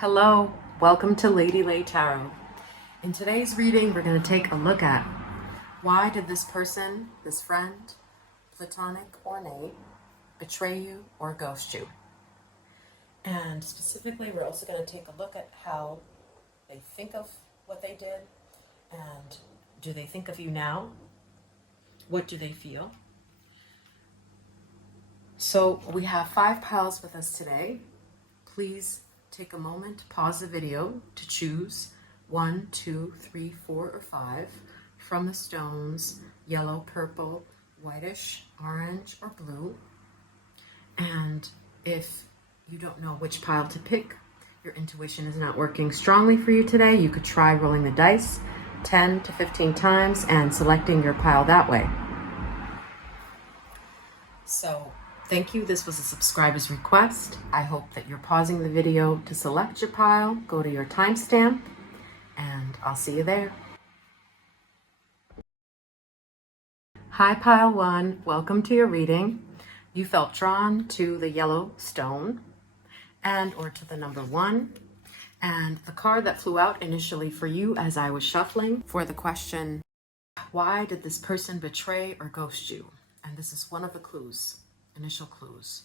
Hello, welcome to Lady Lay Tarot. In today's reading, we're going to take a look at why did this person, this friend, platonic or nay, betray you or ghost you? And specifically, we're also going to take a look at how they think of what they did, and do they think of you now? What do they feel? So we have 5 piles with us today. Please take a moment, pause the video to choose 1, 2, 3, 4, or 5 from the stones: yellow, purple, whitish, orange, or blue. And if you don't know which pile to pick, your intuition is not working strongly for you today, you could try rolling the dice 10 to 15 times and selecting your pile that way. So thank you. This was a subscriber's request. I hope that you're pausing the video to select your pile, go to your timestamp, and I'll see you there. Hi, pile 1. Welcome to your reading. You felt drawn to the yellow stone or to the number 1. And the card that flew out initially for you as I was shuffling for the question, why did this person betray or ghost you? And this is one of the clues. Initial clues.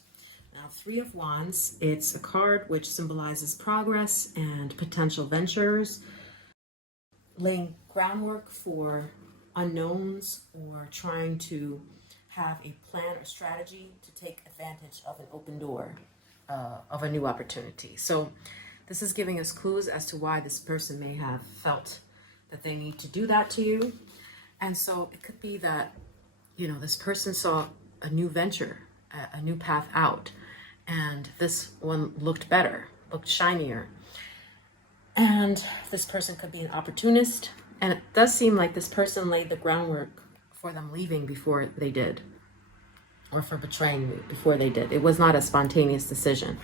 Now, 3 of Wands, it's a card which symbolizes progress and potential ventures, laying groundwork for unknowns, or trying to have a plan or strategy to take advantage of an open door, of a new opportunity. So this is giving us clues as to why this person may have felt that they need to do that to you. And so it could be that, this person saw a new venture, a new path out, and this one looked better, looked shinier. And this person could be an opportunist, and it does seem like this person laid the groundwork for them leaving before they did, or for betraying you before they did. It was not a spontaneous decision,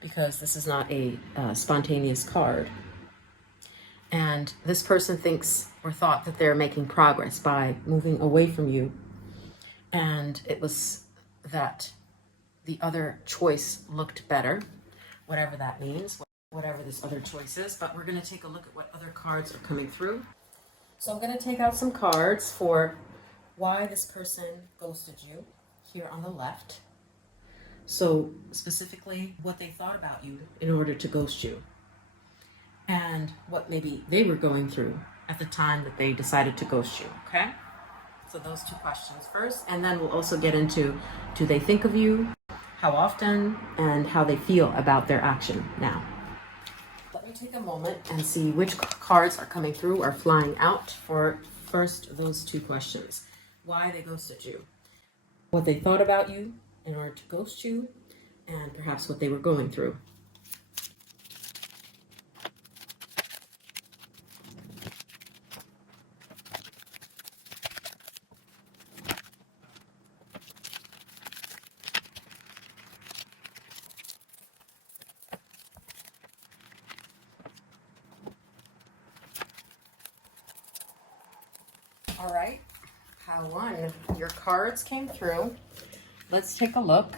because this is not a spontaneous card. And this person thinks or thought that they're making progress by moving away from you, and it was that the other choice looked better, whatever that means, whatever this other choice is. But we're going to take a look at what other cards are coming through. So I'm going to take out some cards for why this person ghosted you here on the left. So specifically, what they thought about you in order to ghost you, and what maybe they were going through at the time that they decided to ghost you, okay? So those 2 questions first, and then we'll also get into, do they think of you, how often, and how they feel about their action now. Let me take a moment and see which cards are coming through or flying out for first those 2 questions. Why they ghosted you, what they thought about you in order to ghost you, and perhaps what they were going through. All right, pile 1, your cards came through. Let's take a look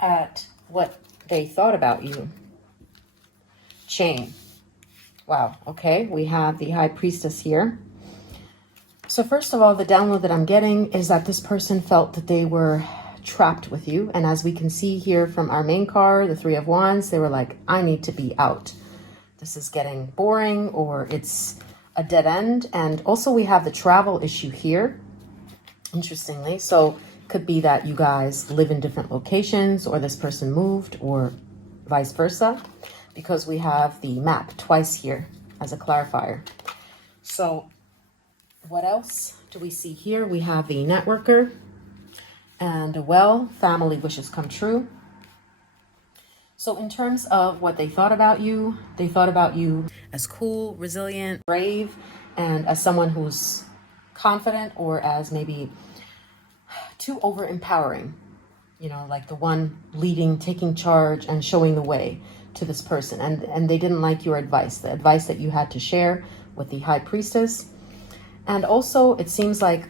at what they thought about you. Chain. Wow, okay, we have the High Priestess here. So first of all, the download that I'm getting is that this person felt that they were trapped with you. And as we can see here from our main card, the 3 of Wands, they were like, I need to be out. This is getting boring, or it's a dead end. And also we have the travel issue here, interestingly. So could be that you guys live in different locations, or this person moved, or vice versa, because we have the map twice here as a clarifier. So what else do we see here? We have the networker and family wishes come true. So in terms of what they thought about you, they thought about you as cool, resilient, brave, and as someone who's confident, or as maybe too over-empowering, like the one leading, taking charge, and showing the way to this person. And they didn't like your advice, the advice that you had to share with the High Priestess. And also, it seems like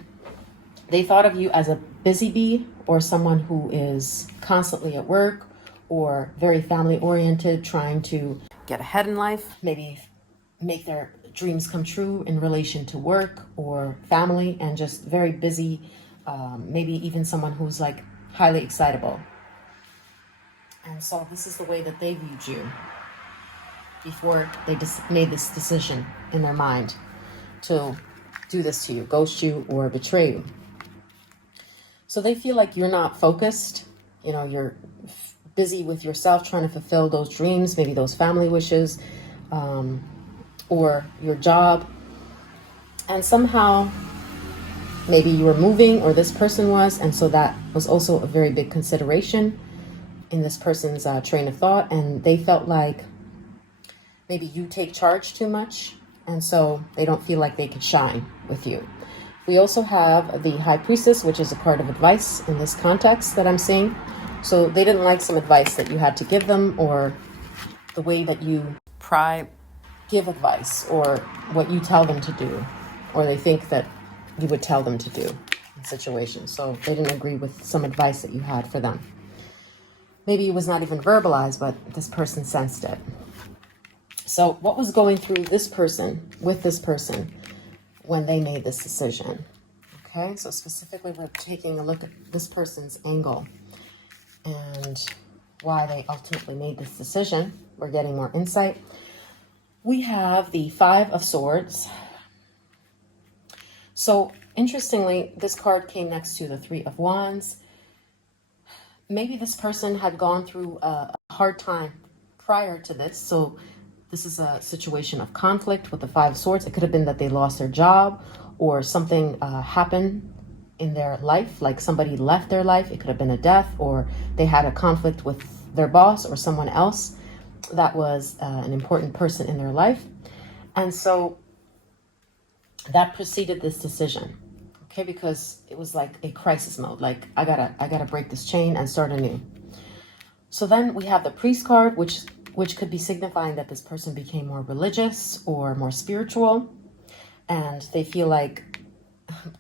they thought of you as a busy bee, or someone who is constantly at work, or very family oriented, trying to get ahead in life, maybe make their dreams come true in relation to work or family, and just very busy, maybe even someone who's like highly excitable. And so this is the way that they viewed you before they made this decision in their mind to do this to you, ghost you, or betray you. So they feel like you're not focused. You know, you're busy with yourself, trying to fulfill those dreams, maybe those family wishes, or your job. And somehow, maybe you were moving, or this person was, and so that was also a very big consideration in this person's train of thought. And they felt like maybe you take charge too much, and so they don't feel like they could shine with you. We also have the High Priestess, which is a card of advice in this context that I'm seeing. So they didn't like some advice that you had to give them, or the way that you give advice, or what you tell them to do, or they think that you would tell them to do in situations. So they didn't agree with some advice that you had for them. Maybe it was not even verbalized, but this person sensed it. So what was going through this person, with this person, when they made this decision? Okay, so specifically we're taking a look at this person's angle and why they ultimately made this decision. We're getting more insight. We have the Five of Swords. So interestingly, this card came next to the Three of Wands. Maybe this person had gone through a hard time prior to this. So this is a situation of conflict with the Five of Swords. It could have been that they lost their job, or something happened in their life, like somebody left their life. It could have been a death, or they had a conflict with their boss or someone else that was an important person in their life. And so that preceded this decision, okay, because it was like a crisis mode, like I gotta break this chain and start anew. So then we have the Priest card, which could be signifying that this person became more religious or more spiritual, and they feel like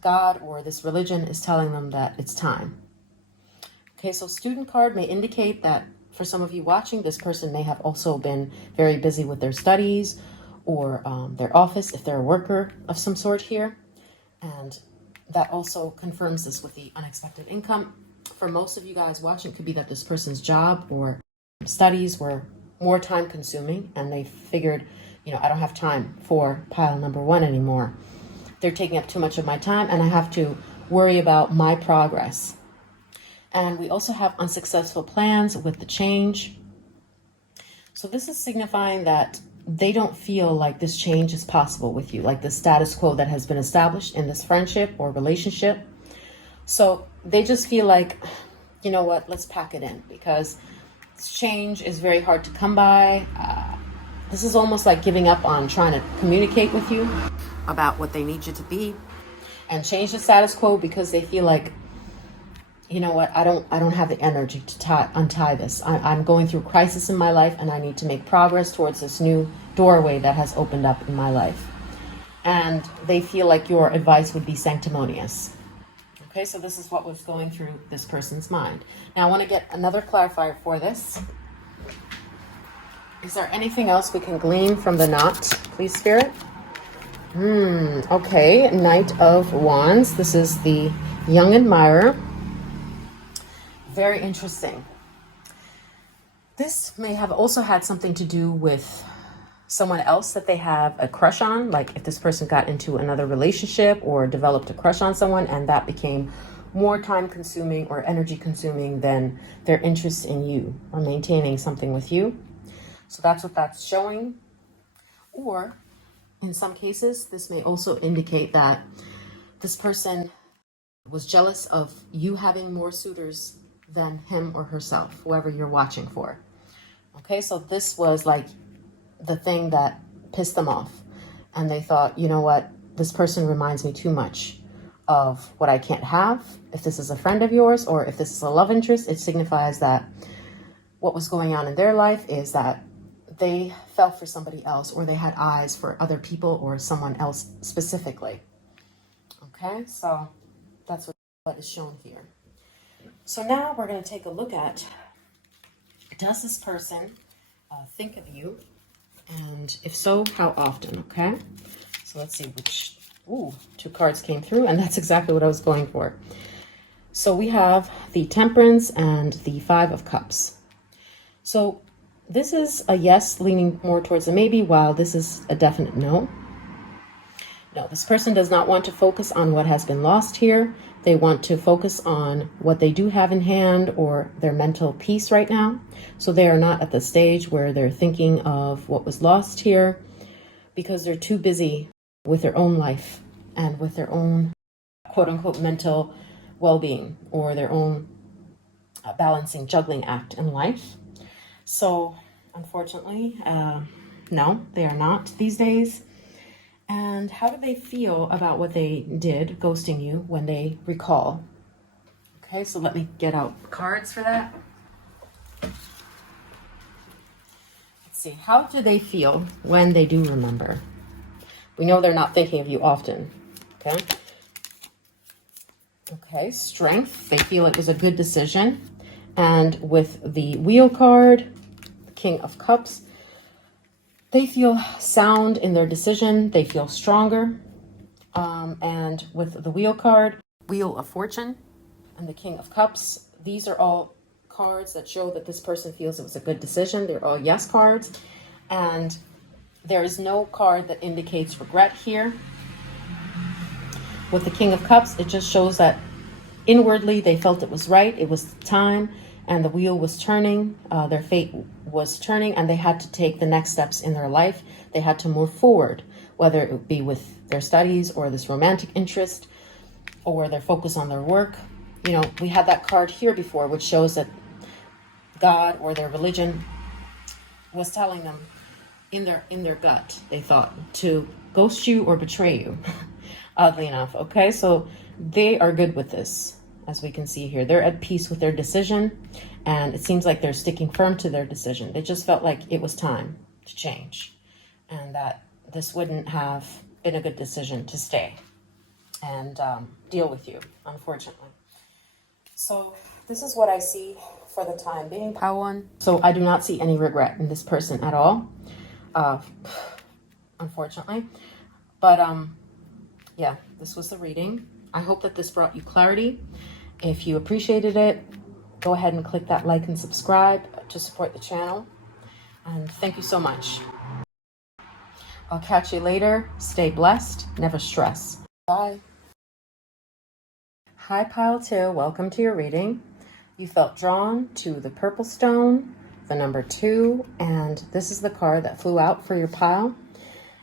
God or this religion is telling them that it's time. Okay, so Student card may indicate that for some of you watching, this person may have also been very busy with their studies, or their office, if they're a worker of some sort here. And that also confirms this with the unexpected income. For most of you guys watching, it could be that this person's job or studies were more time consuming, and they figured, you know, I don't have time for pile number one anymore. They're taking up too much of my time, and I have to worry about my progress. And we also have unsuccessful plans with the change. So this is signifying that they don't feel like this change is possible with you, like the status quo that has been established in this friendship or relationship. So they just feel like, you know what, let's pack it in, because change is very hard to come by. This is almost like giving up on trying to communicate with you about what they need you to be and change the status quo, because they feel like, you know what, I don't have the energy to untie this. I'm going through a crisis in my life, and I need to make progress towards this new doorway that has opened up in my life. And they feel like your advice would be sanctimonious. Okay, so this is what was going through this person's mind. Now I want to get another clarifier for this. Is there anything else we can glean from the knot, please, Spirit? Okay, Knight of Wands. This is the young admirer. Very interesting. This may have also had something to do with someone else that they have a crush on, like if this person got into another relationship or developed a crush on someone, and that became more time consuming or energy consuming than their interest in you or maintaining something with you. So that's what that's showing. Or in some cases, this may also indicate that this person was jealous of you having more suitors than him or herself, whoever you're watching for. Okay, so this was like the thing that pissed them off. And they thought, you know what, this person reminds me too much of what I can't have. If this is a friend of yours, or if this is a love interest, it signifies that what was going on in their life is that they fell for somebody else, or they had eyes for other people or someone else specifically. Okay, so that's what is shown here. So now we're going to take a look at Does this person think of you? And if so, how often? Okay. So let's see which, ooh, 2 cards came through, and that's exactly what I was going for. So we have the Temperance and the 5 of Cups. So this is a yes, leaning more towards a maybe, while this is a definite no. No, this person does not want to focus on what has been lost here. They want to focus on what they do have in hand or their mental peace right now. So they are not at the stage where they're thinking of what was lost here, because they're too busy with their own life and with their own quote unquote mental well-being, or their own balancing, juggling act in life. So unfortunately, no, they are not these days. And how do they feel about what they did, ghosting you, when they recall? Okay, so let me get out cards for that. Let's see, how do they feel when they do remember? We know they're not thinking of you often, okay? Okay, Strength, they feel it was a good decision. And with the Wheel card, the King of Cups, they feel sound in their decision. They feel stronger. And with the Wheel card, Wheel of Fortune, and the King of Cups, these are all cards that show that this person feels it was a good decision. They're all yes cards. And there is no card that indicates regret here. With the King of Cups, it just shows that inwardly they felt it was right, it was time, and the wheel was turning, their fate was turning, and they had to take the next steps in their life. They had to move forward, whether it would be with their studies or this romantic interest or their focus on their work. You know, we had that card here before, which shows that God or their religion was telling them in their gut, they thought, to ghost you or betray you. Oddly enough. Okay, so they are good with this, as we can see here. They're at peace with their decision, and it seems like they're sticking firm to their decision. They just felt like it was time to change, and that this wouldn't have been a good decision to stay and deal with you, unfortunately. So this is what I see for the time being, Pile One. So I do not see any regret in this person at all, unfortunately. But yeah, this was the reading. I hope that this brought you clarity. If you appreciated it, go ahead and click that like and subscribe to support the channel. And thank you so much. I'll catch you later. Stay blessed. Never stress. Bye. Hi, Pile 2. Welcome to your reading. You felt drawn to the purple stone, the number 2, and this is the card that flew out for your pile.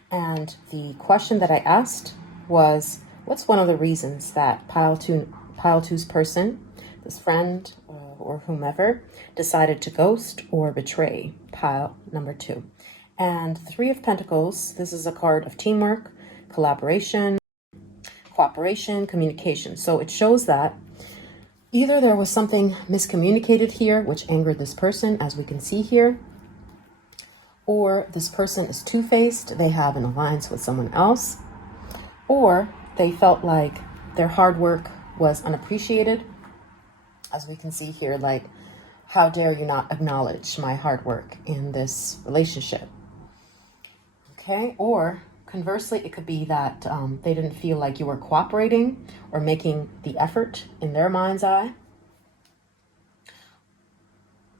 And the question that I asked was, what's one of the reasons that pile 2's person, this friend or whomever, decided to ghost or betray pile number 2? And 3 of Pentacles, this is a card of teamwork, collaboration, cooperation, communication. So it shows that either there was something miscommunicated here, which angered this person, as we can see here, or this person is two-faced, they have an alliance with someone else, or they felt like their hard work was unappreciated, as we can see here, like, how dare you not acknowledge my hard work in this relationship? Okay, or conversely, it could be that they didn't feel like you were cooperating or making the effort in their mind's eye.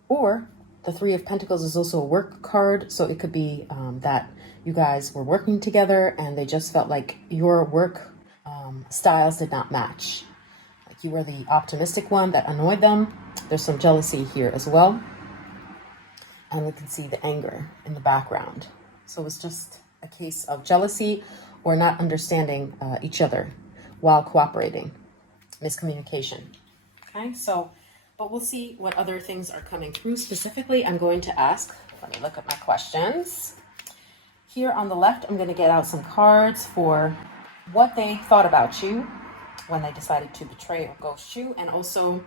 Or the 3 of Pentacles is also a work card, so it could be that you guys were working together and they just felt like your work styles did not match. Like you were the optimistic one that annoyed them. There's some jealousy here as well. And we can see the anger in the background. So it's just a case of jealousy or not understanding each other while cooperating. Miscommunication. Okay, so, but we'll see what other things are coming through. Specifically, I'm going to ask, let me look at my questions. Here on the left, I'm going to get out some cards for what they thought about you when they decided to betray or ghost you, and also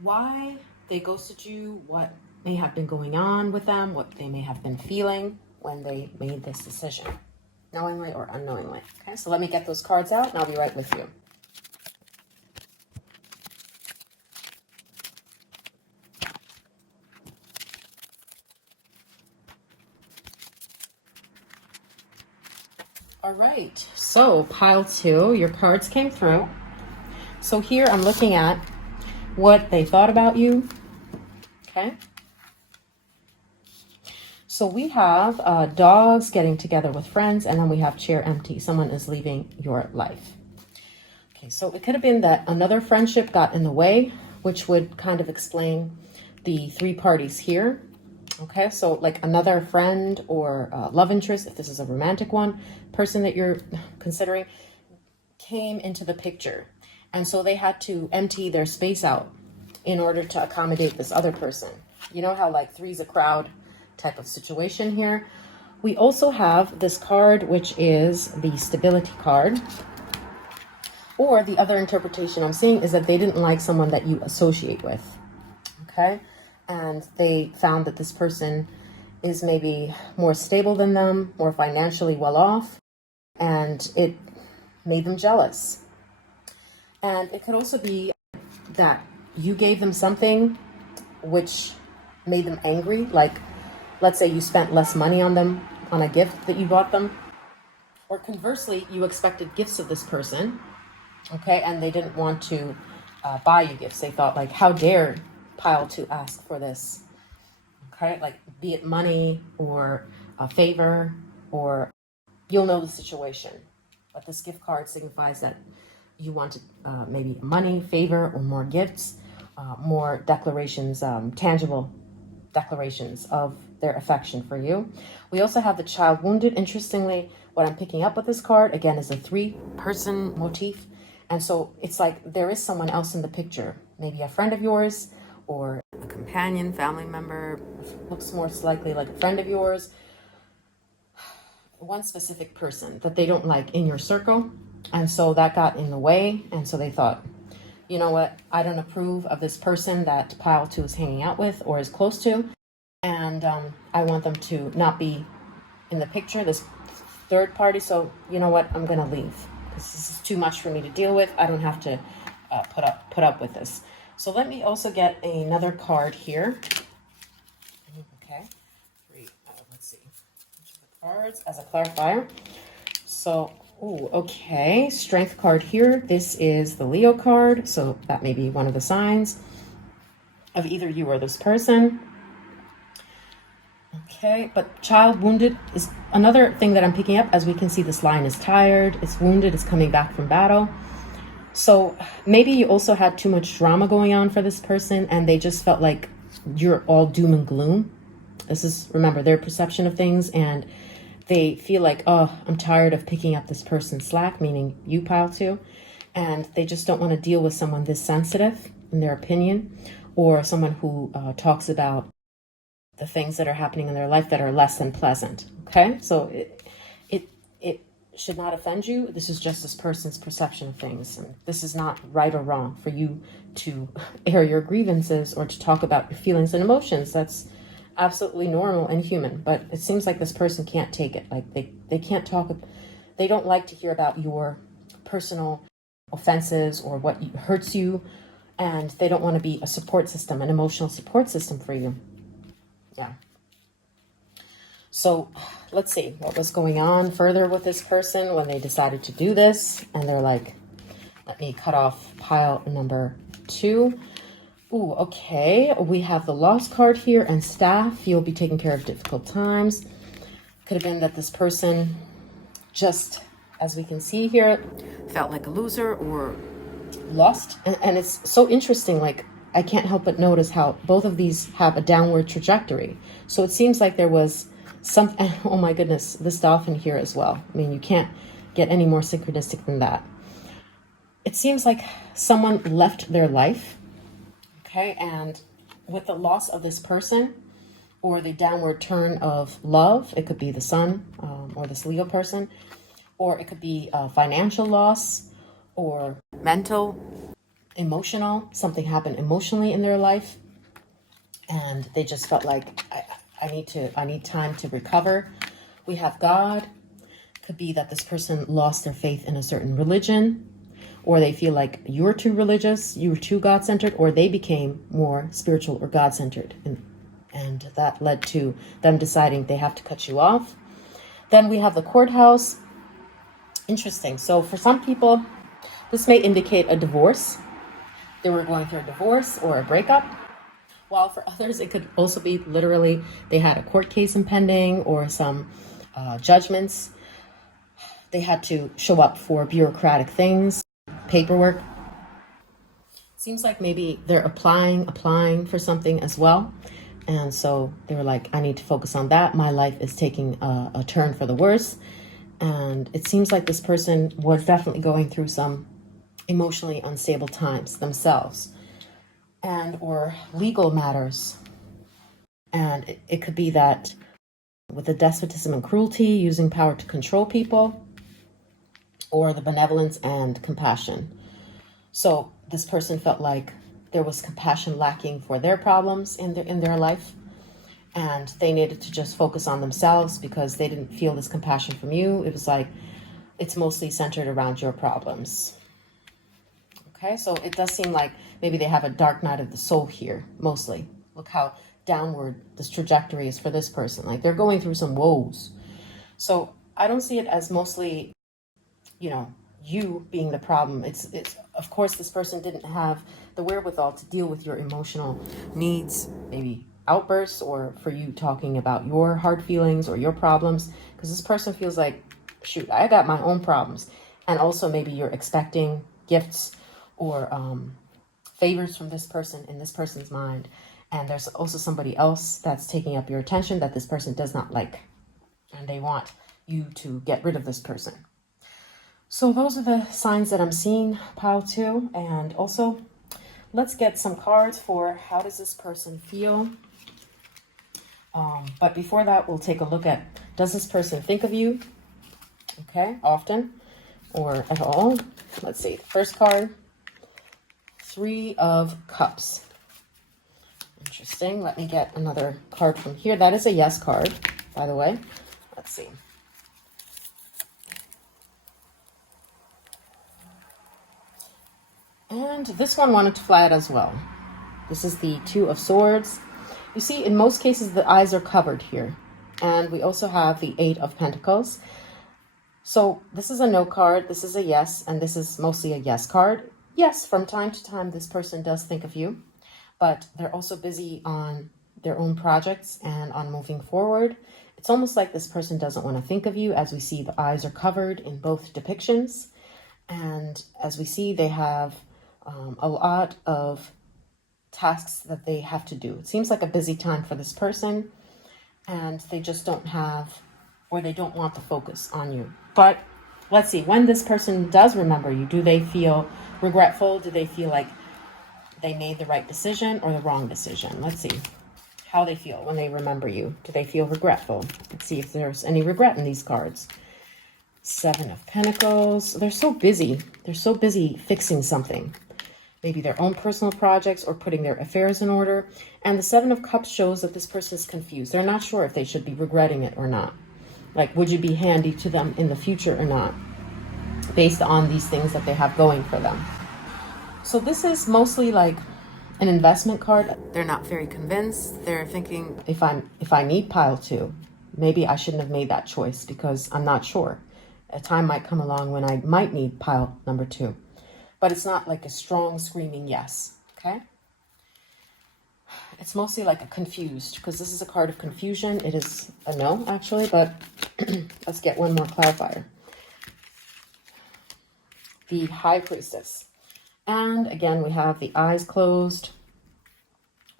why they ghosted you, what may have been going on with them, what they may have been feeling when they made this decision, knowingly or unknowingly. Okay, so let me get those cards out and I'll be right with you. All right, so pile 2, your cards came through. So here I'm looking at what they thought about you, okay? So we have dogs getting together with friends, and then we have chair empty. Someone is leaving your life. Okay, so it could have been that another friendship got in the way, which would kind of explain the 3 parties here. Okay, so like another friend or love interest, if this is a romantic one, person that you're considering, came into the picture. And so they had to empty their space out in order to accommodate this other person. You know how like 3's a crowd type of situation here. We also have this card, which is the stability card. Or the other interpretation I'm seeing is that they didn't like someone that you associate with. Okay? And they found that this person is maybe more stable than them, more financially well off, and it made them jealous. And it could also be that you gave them something which made them angry. Like, let's say you spent less money on them, on a gift that you bought them. Or conversely, you expected gifts of this person, okay, and they didn't want to buy you gifts. They thought, like, how dare pile to ask for this, okay? Like, be it money or a favor, or you'll know the situation. But this gift card signifies that you wanted maybe money, favor, or more gifts, more declarations, tangible declarations of their affection for you. We also have the child wounded. Interestingly, what I'm picking up with this card, again, is a 3-person motif. And so it's like there is someone else in the picture, maybe a friend of yours or a companion, family member, looks more likely like a friend of yours, one specific person that they don't like in your circle. And so that got in the way. And so they thought, you know what, I don't approve of this person that pile 2 is hanging out with or is close to. And I want them to not be in the picture, this 3rd party. So you know what, I'm going to leave. This is too much for me to deal with. I don't have to put up with this. So let me also get another card here. Okay, 3. Let's see. The cards as a clarifier. So, okay, strength card here. This is the Leo card. So that may be one of the signs of either you or this person. Okay, but child wounded is another thing that I'm picking up. As we can see, this line is tired, it's wounded, it's coming back from battle. So maybe you also had too much drama going on for this person and they just felt like you're all doom and gloom. This is, remember, their perception of things, and they feel like, oh, I'm tired of picking up this person's slack, meaning you pile 2, and they just don't want to deal with someone this sensitive in their opinion, or someone who talks about the things that are happening in their life that are less than pleasant. Okay, so it should not offend you. This is just this person's perception of things, and this is not right or wrong for you to air your grievances or to talk about your feelings and emotions. That's absolutely normal and human, but it seems like this person can't take it. Like they can't talk, they don't like to hear about your personal offenses or what hurts you, and they don't want to be a support system, an emotional support system for you. Yeah. So let's see what was going on further with this person when they decided to do this. And they're like, let me cut off pile number 2. Ooh, okay. We have the lost card here and staff. You'll be taking care of difficult times. Could have been that this person just, as we can see here, felt like a loser or lost. And it's so interesting. Like, I can't help but notice how both of these have a downward trajectory. So it seems like there was some, oh my goodness, this dolphin here as well. I mean, you can't get any more synchronistic than that. It seems like someone left their life, okay? And with the loss of this person or the downward turn of love, it could be the sun or this Leo person, or it could be financial loss or mental, emotional, something happened emotionally in their life, and they just felt like I need time to recover. We have God. Could be that this person lost their faith in a certain religion, or they feel like you're too religious, you were too God-centered, or they became more spiritual or God-centered, and that led to them deciding they have to cut you off. Then we have the courthouse. Interesting. So for some people, this may indicate a divorce. They were going through a divorce or a breakup. While for others, it could also be literally they had a court case impending or some judgments. They had to show up for bureaucratic things, paperwork. Seems like maybe they're applying for something as well. And so they were like, I need to focus on that. My life is taking a turn for the worse. And it seems like this person was definitely going through some emotionally unstable times themselves and or legal matters. And it could be that with the despotism and cruelty, using power to control people, or the benevolence and compassion. So this person felt like there was compassion lacking for their problems in their life, and they needed to just focus on themselves because they didn't feel this compassion from you. It was like it's mostly centered around your problems. Okay, so it does seem like maybe they have a dark night of the soul here, mostly. Look how downward this trajectory is for this person. Like they're going through some woes. So I don't see it as mostly, you being the problem. It's of course this person didn't have the wherewithal to deal with your emotional needs, maybe outbursts, or for you talking about your hard feelings or your problems, because this person feels like, shoot, I got my own problems. And also maybe you're expecting gifts or favors from this person in this person's mind, and there's also somebody else that's taking up your attention that this person does not like, and they want you to get rid of this person. So those are the signs that I'm seeing, pile 2. And also, let's get some cards for how does this person feel. But before that, we'll take a look at, does this person think of you? Okay, often or at all. Let's see, first card, 3 of Cups. Interesting. Let me get another card from here. That is a yes card, by the way. Let's see. And this one wanted to fly out as well. This is the 2 of Swords. You see, in most cases, the eyes are covered here. And we also have the 8 of Pentacles. So this is a no card, this is a yes, and this is mostly a yes card. Yes, from time to time, this person does think of you, but they're also busy on their own projects and on moving forward. It's almost like this person doesn't want to think of you. As we see, the eyes are covered in both depictions. And as we see, they have a lot of tasks that they have to do. It seems like a busy time for this person, and they just don't have, or they don't want the focus on you. But let's see, when this person does remember you, do they feel regretful? Do they feel like they made the right decision or the wrong decision? Let's see how they feel when they remember you. Do they feel regretful? Let's see if there's any regret in these cards. 7 of Pentacles. They're so busy. They're so busy fixing something. Maybe their own personal projects or putting their affairs in order. And the 7 of Cups shows that this person is confused. They're not sure if they should be regretting it or not. Like, would you be handy to them in the future or not? Based on these things that they have going for them. So this is mostly like an investment card. They're not very convinced. They're thinking, if I need pile 2, maybe I shouldn't have made that choice because I'm not sure. A time might come along when I might need pile number 2. But it's not like a strong screaming yes, okay? It's mostly like a confused, because this is a card of confusion. It is a no, actually, but let's get one more clarifier. The High Priestess. And again, we have the eyes closed.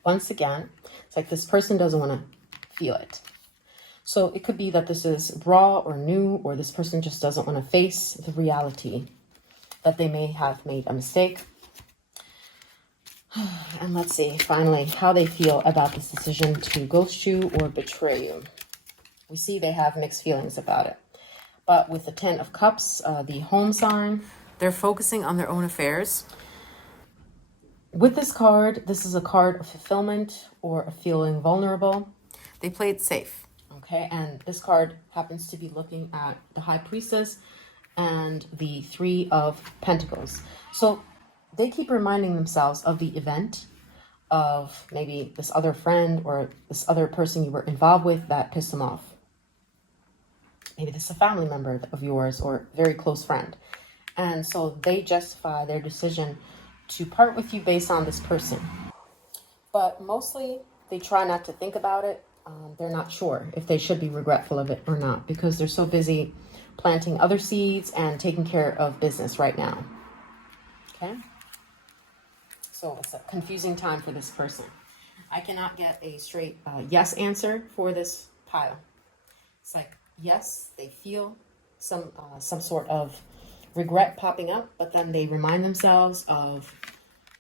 Once again, it's like this person doesn't want to feel it. So it could be that this is raw or new, or this person just doesn't want to face the reality that they may have made a mistake. And let's see, finally, how they feel about this decision to ghost you or betray you. We see they have mixed feelings about it. But with the 10 of Cups, the home sign, they're focusing on their own affairs. With this card, this is a card of fulfillment or of feeling vulnerable. They play it safe, okay? And this card happens to be looking at the High Priestess and the 3 of Pentacles. So they keep reminding themselves of the event of maybe this other friend or this other person you were involved with that pissed them off. Maybe this is a family member of yours or very close friend. And so they justify their decision to part with you based on this person. But mostly they try not to think about it. They're not sure if they should be regretful of it or not because they're so busy planting other seeds and taking care of business right now. Okay? So it's a confusing time for this person. I cannot get a straight yes answer for this pile. It's like, yes, they feel some sort of regret popping up, but then they remind themselves of,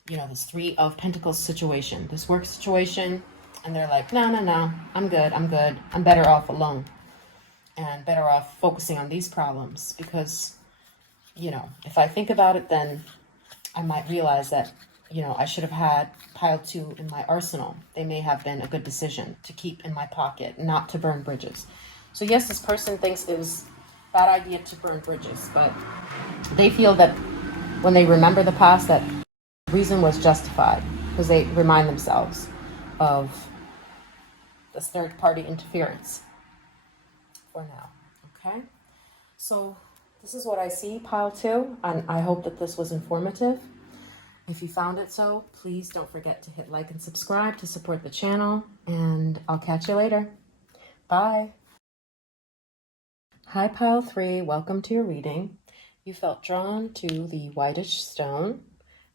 you know, this Three of Pentacles situation, this work situation, and they're like, no, I'm good. I'm better off alone and better off focusing on these problems because, you know, if I think about it, then I might realize that, you know, I should have had pile 2 in my arsenal. They may have been a good decision to keep in my pocket, not to burn bridges. So yes, this person thinks it was a bad idea to burn bridges, but they feel that when they remember the past, that reason was justified because they remind themselves of this third party interference for now. Okay, so this is what I see, pile 2, and I hope that this was informative. If you found it so, please don't forget to hit like and subscribe to support the channel, and I'll catch you later. Bye. Hi, pile 3. Welcome to your reading. You felt drawn to the whitish stone,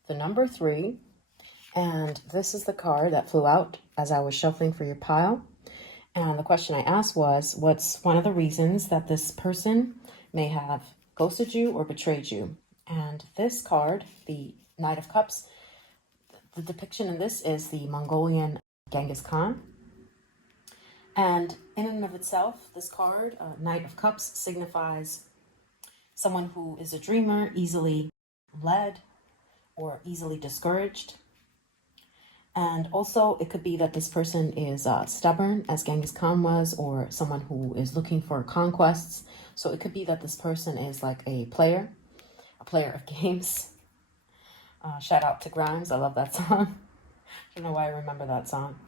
the number 3, and this is the card that flew out as I was shuffling for your pile. And the question I asked was, what's one of the reasons that this person may have ghosted you or betrayed you? And this card, the Knight of Cups, the depiction in this is the Mongolian Genghis Khan. And in and of itself, this card, Knight of Cups, signifies someone who is a dreamer, easily led or easily discouraged. And also it could be that this person is stubborn, as Genghis Khan was, or someone who is looking for conquests. So it could be that this person is like a player of games. Shout out to Grimes. I love that song. I don't know why I remember that song.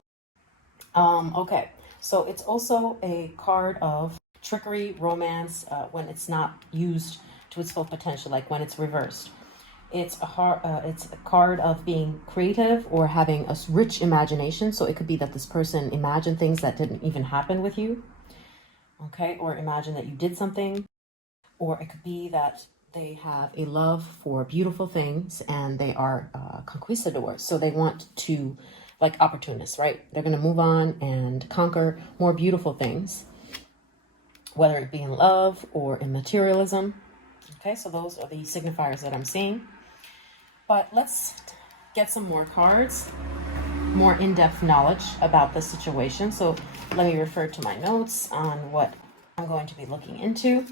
Okay, so it's also a card of trickery, romance, when it's not used to its full potential, like when it's reversed. It's a card of being creative or having a rich imagination. So it could be that this person imagined things that didn't even happen with you. Okay, or imagine that you did something. Or it could be that they have a love for beautiful things and they are conquistadors. So they want to, like opportunists, right? They're going to move on and conquer more beautiful things, whether it be in love or in materialism. Okay, so those are the signifiers that I'm seeing. But let's get some more cards, more in-depth knowledge about the situation. So let me refer to my notes on what I'm going to be looking into.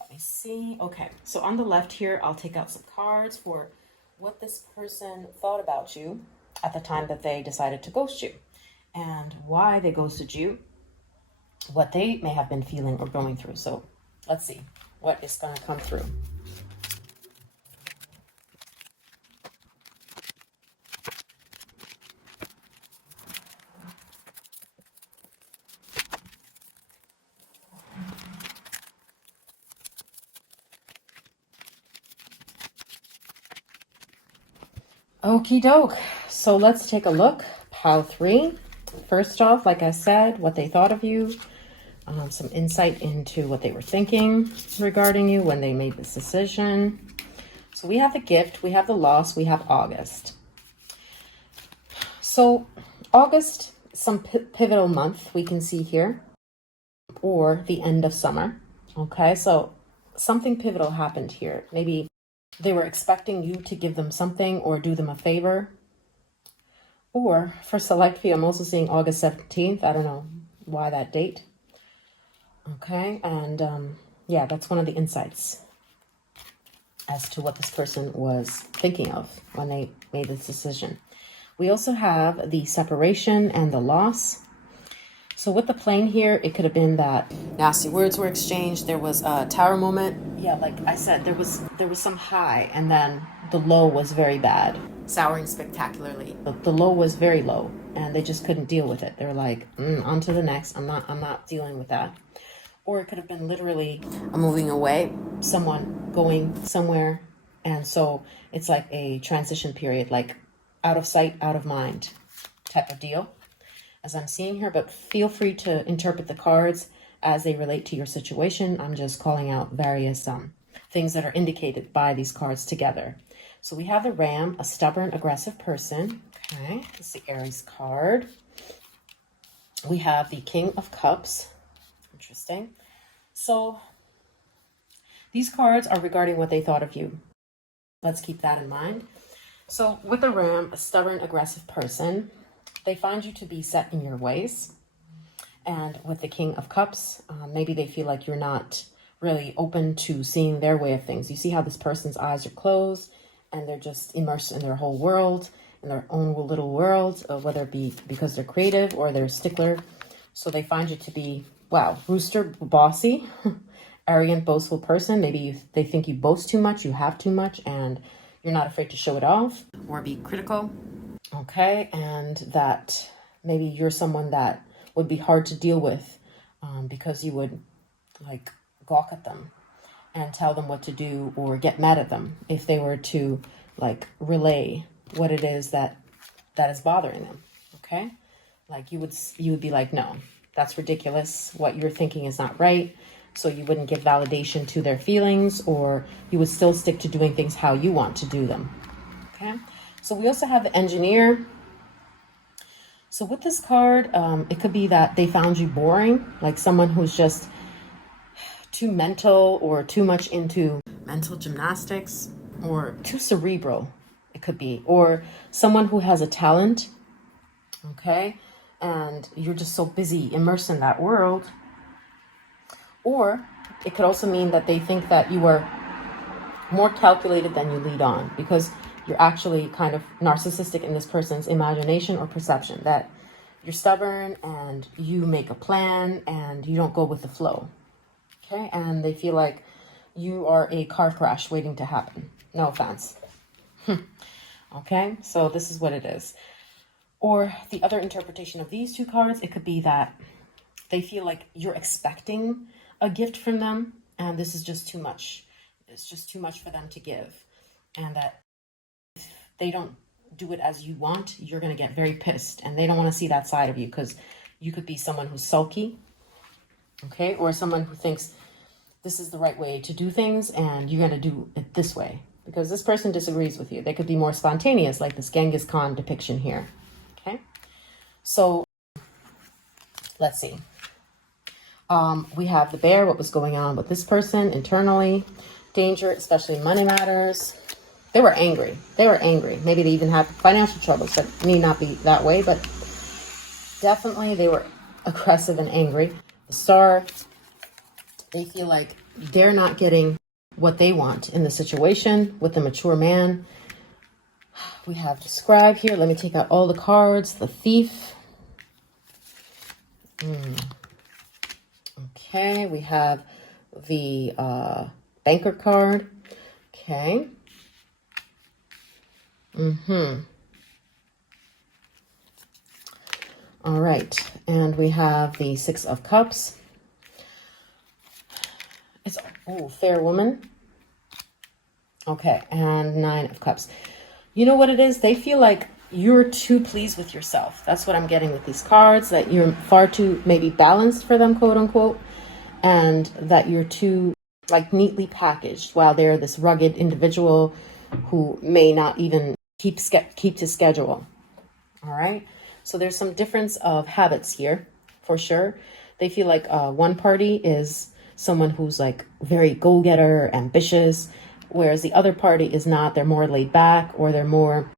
Let me see. Okay, so on the left here, I'll take out some cards for what this person thought about you at the time that they decided to ghost you and why they ghosted you, what they may have been feeling or going through. So let's see what is going to come through. Okie doke. So let's take a look. Pile 3. First off, like I said, what they thought of you. Some insight into what they were thinking regarding you when they made this decision. So we have the gift, we have the loss, we have August. So August, some pivotal month we can see here, or the end of summer. Okay, so something pivotal happened here. Maybe they were expecting you to give them something or do them a favor. Or for select few, I'm also seeing August 17th. I don't know why that date. Okay, and yeah, that's one of the insights as to what this person was thinking of when they made this decision. We also have the separation and the loss. So with the plane here, it could have been that nasty words were exchanged. There was a tower moment. Yeah, like I said, there was some high, and then the low was very bad, souring spectacularly. The low was very low, and they just couldn't deal with it. They were like, on to the next. I'm not dealing with that. Or it could have been literally a moving away, someone going somewhere. And so it's like a transition period, like out of sight, out of mind type of deal, as I'm seeing here. But feel free to interpret the cards as they relate to your situation. I'm just calling out various things that are indicated by these cards together. So we have the Ram, a stubborn, aggressive person. Okay, it's the Aries card. We have the King of Cups. Interesting. So these cards are regarding what they thought of you. Let's keep that in mind. So with the Ram, a stubborn, aggressive person, they find you to be set in your ways. And with the King of Cups, maybe they feel like you're not really open to seeing their way of things. You see how this person's eyes are closed and they're just immersed in their whole world, in their own little world, whether it be because they're creative or they're a stickler. So they find you to be, wow, rooster, bossy, arrogant, boastful person. Maybe they think you boast too much, you have too much, and you're not afraid to show it off or be critical. Okay, and that maybe you're someone that would be hard to deal with because you would like gawk at them and tell them what to do or get mad at them if they were to like relay what it is that is bothering them. Okay, like you would be like, no, that's ridiculous, what you're thinking is not right. So you wouldn't give validation to their feelings, or you would still stick to doing things how you want to do them. Okay, so we also have the Engineer. So with this card, it could be that they found you boring, like someone who's just too mental or too much into mental gymnastics or too cerebral, it could be. Or someone who has a talent, okay, and you're just so busy immersed in that world. Or it could also mean that they think that you are more calculated than you lead on, because you're actually kind of narcissistic in this person's imagination or perception, that you're stubborn and you make a plan and you don't go with the flow. Okay, and they feel like you are a car crash waiting to happen. No offense. Okay, so this is what it is. Or the other interpretation of these two cards, it could be that they feel like you're expecting a gift from them, and this is just too much. It's just too much for them to give. And that if they don't do it as you want, you're going to get very pissed, and they don't want to see that side of you, because you could be someone who's sulky, okay, or someone who thinks this is the right way to do things and you're going to do it this way, because this person disagrees with you. They could be more spontaneous, like this Genghis Khan depiction here. Okay, so let's see. We have the Bear, what was going on with this person internally, danger, especially money matters. They were angry. They were angry. Maybe they even have financial troubles, but need not be that way, but definitely they were aggressive and angry. The Star, they feel like they're not getting what they want in the situation with the mature man. We have the Scribe here. Let me take out all the cards. The Thief. Okay, we have the Banker card. Okay. All right, and we have the Six of Cups. It's, oh, Fair Woman. Okay, and Nine of Cups. You know what it is? They feel like you're too pleased with yourself. That's what I'm getting with these cards, that you're far too maybe balanced for them, quote unquote, and that you're too like neatly packaged, while they're this rugged individual who may not even keep to schedule. All right, so there's some difference of habits here for sure. They feel like one party is someone who's like very go-getter, ambitious, whereas the other party is not. They're more laid back, or they're more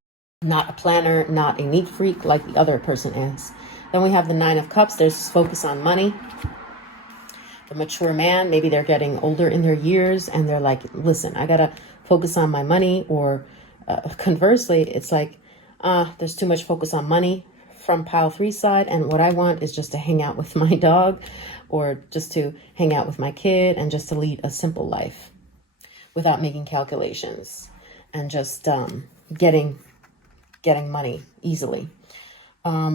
not a planner, not a neat freak like the other person is. Then we have the Nine of Cups. There's focus on money. The mature man, maybe they're getting older in their years and they're like, listen, I gotta focus on my money. Or conversely, it's like, there's too much focus on money from pile 3 side, and what I want is just to hang out with my dog, or just to hang out with my kid, and just to lead a simple life without making calculations, and just getting money easily.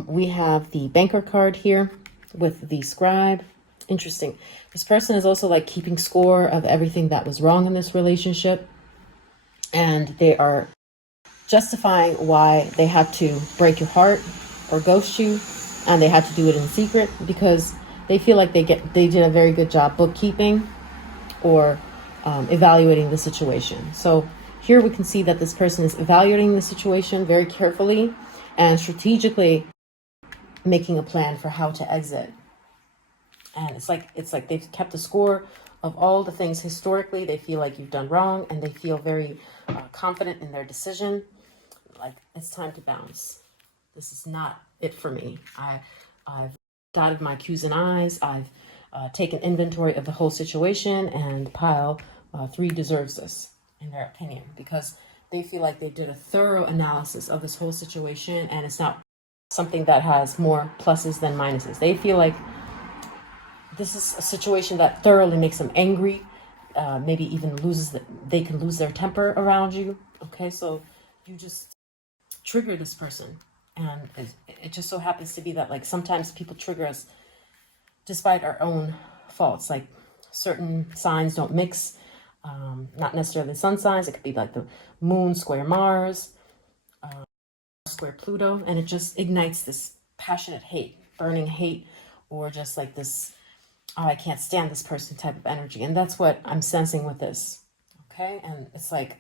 We have the Banker card here with the Scribe, Interesting. This person is also like keeping score of everything that was wrong in this relationship. And they are justifying why they had to break your heart or ghost you. And they had to do it in secret because they feel like they did a very good job bookkeeping or evaluating the situation. So here we can see that this person is evaluating the situation very carefully and strategically making a plan for how to exit. And it's like they've kept a score of all the things historically they feel like you've done wrong, and they feel very confident in their decision. Like, it's time to bounce. This is not it for me. I've dotted my Q's and I's. I've taken inventory of the whole situation, and pile 3 deserves this, in their opinion, because they feel like they did a thorough analysis of this whole situation, and it's not something that has more pluses than minuses. They feel like this is a situation that thoroughly makes them angry, maybe even they can lose their temper around you. Okay, so you just trigger this person. And it just so happens to be that, like, sometimes people trigger us despite our own faults. Like, certain signs don't mix, not necessarily sun signs. It could be like the moon square Mars, square Pluto, and it just ignites this passionate hate, burning hate, or just like this, oh, I can't stand this person type of energy. And that's what I'm sensing with this. Okay, and it's like,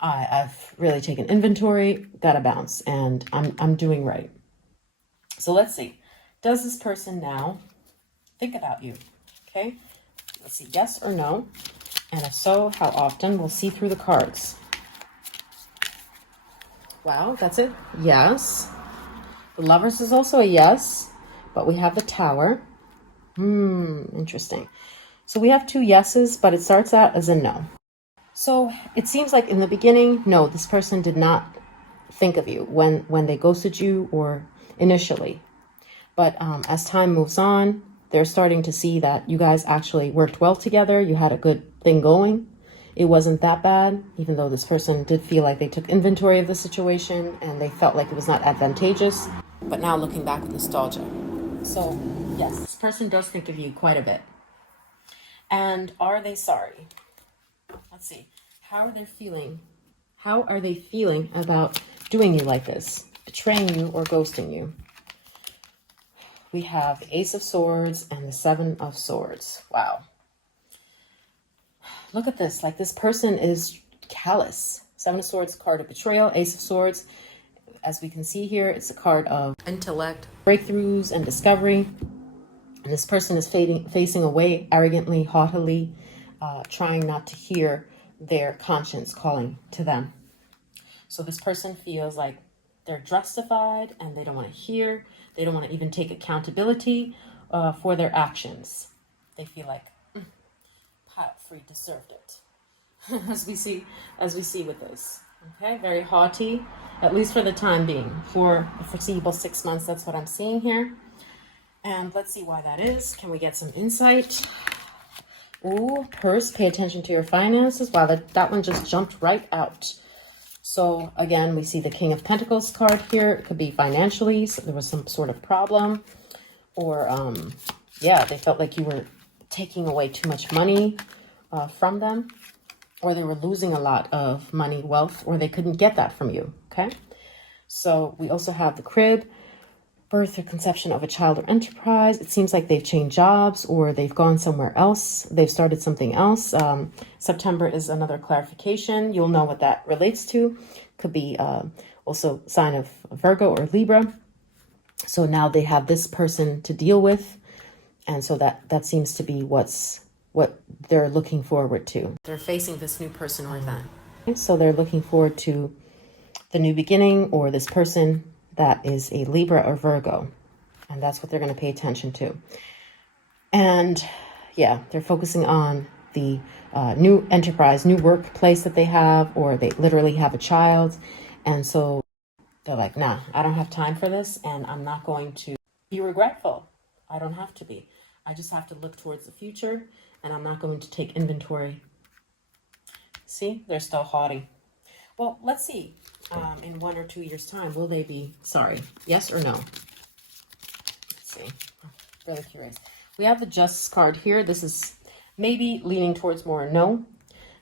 I've really taken inventory, gotta bounce, and I'm doing right. So let's see. Does this person now think about you? Okay, let's see, yes or no. And if so, how often? We'll see through the cards. Wow, that's it. Yes. The Lovers is also a yes, but we have the Tower. Interesting. So we have 2 yeses, but it starts out as a no. So it seems like in the beginning, no, this person did not think of you when they ghosted you or initially. But as time moves on, they're starting to see that you guys actually worked well together. You had a good thing going. It wasn't that bad, even though this person did feel like they took inventory of the situation and they felt like it was not advantageous. But now looking back with nostalgia. So yes, this person does think of you quite a bit. And are they sorry? Let's see. How are they feeling? How are they feeling about doing you like this? Betraying you or ghosting you? We have the Ace of Swords and the 7 of Swords. Wow. Look at this. Like, this person is callous. 7 of Swords, card of betrayal. Ace of Swords, as we can see here, it's a card of intellect, breakthroughs, and discovery. And this person is facing away arrogantly, haughtily, trying not to hear their conscience calling to them. So this person feels like they're justified and they don't want to hear. They don't want to even take accountability for their actions. They feel like Pile Free deserved it, as we see with this. Okay, very haughty, at least for the time being. For the foreseeable 6 months, that's what I'm seeing here. And let's see why that is. Can we get some insight? Ooh, purse, pay attention to your finances. Wow, that one just jumped right out. So again, we see the King of Pentacles card here. It could be financially, so there was some sort of problem. Or, yeah, they felt like you were taking away too much money from them. Or they were losing a lot of money, wealth, or they couldn't get that from you, okay? So we also have the Crib, birth or conception of a child or enterprise. It seems like they've changed jobs or they've gone somewhere else. They've started something else. September is another clarification. You'll know what that relates to. Could be also sign of Virgo or Libra. So now they have this person to deal with. And so that seems to be what they're looking forward to. They're facing this new person or event. So they're looking forward to the new beginning or this person that is a Libra or Virgo. And that's what they're going to pay attention to. And yeah, they're focusing on the new enterprise, new workplace that they have, or they literally have a child. And so they're like, nah, I don't have time for this. And I'm not going to be regretful. I don't have to be. I just have to look towards the future. And I'm not going to take inventory. See, they're still haughty. Well, let's see. In 1 or 2 years' time, will they be sorry? Yes or no? Let's see. I'm really curious. We have the Justice card here. This is maybe leaning towards more no.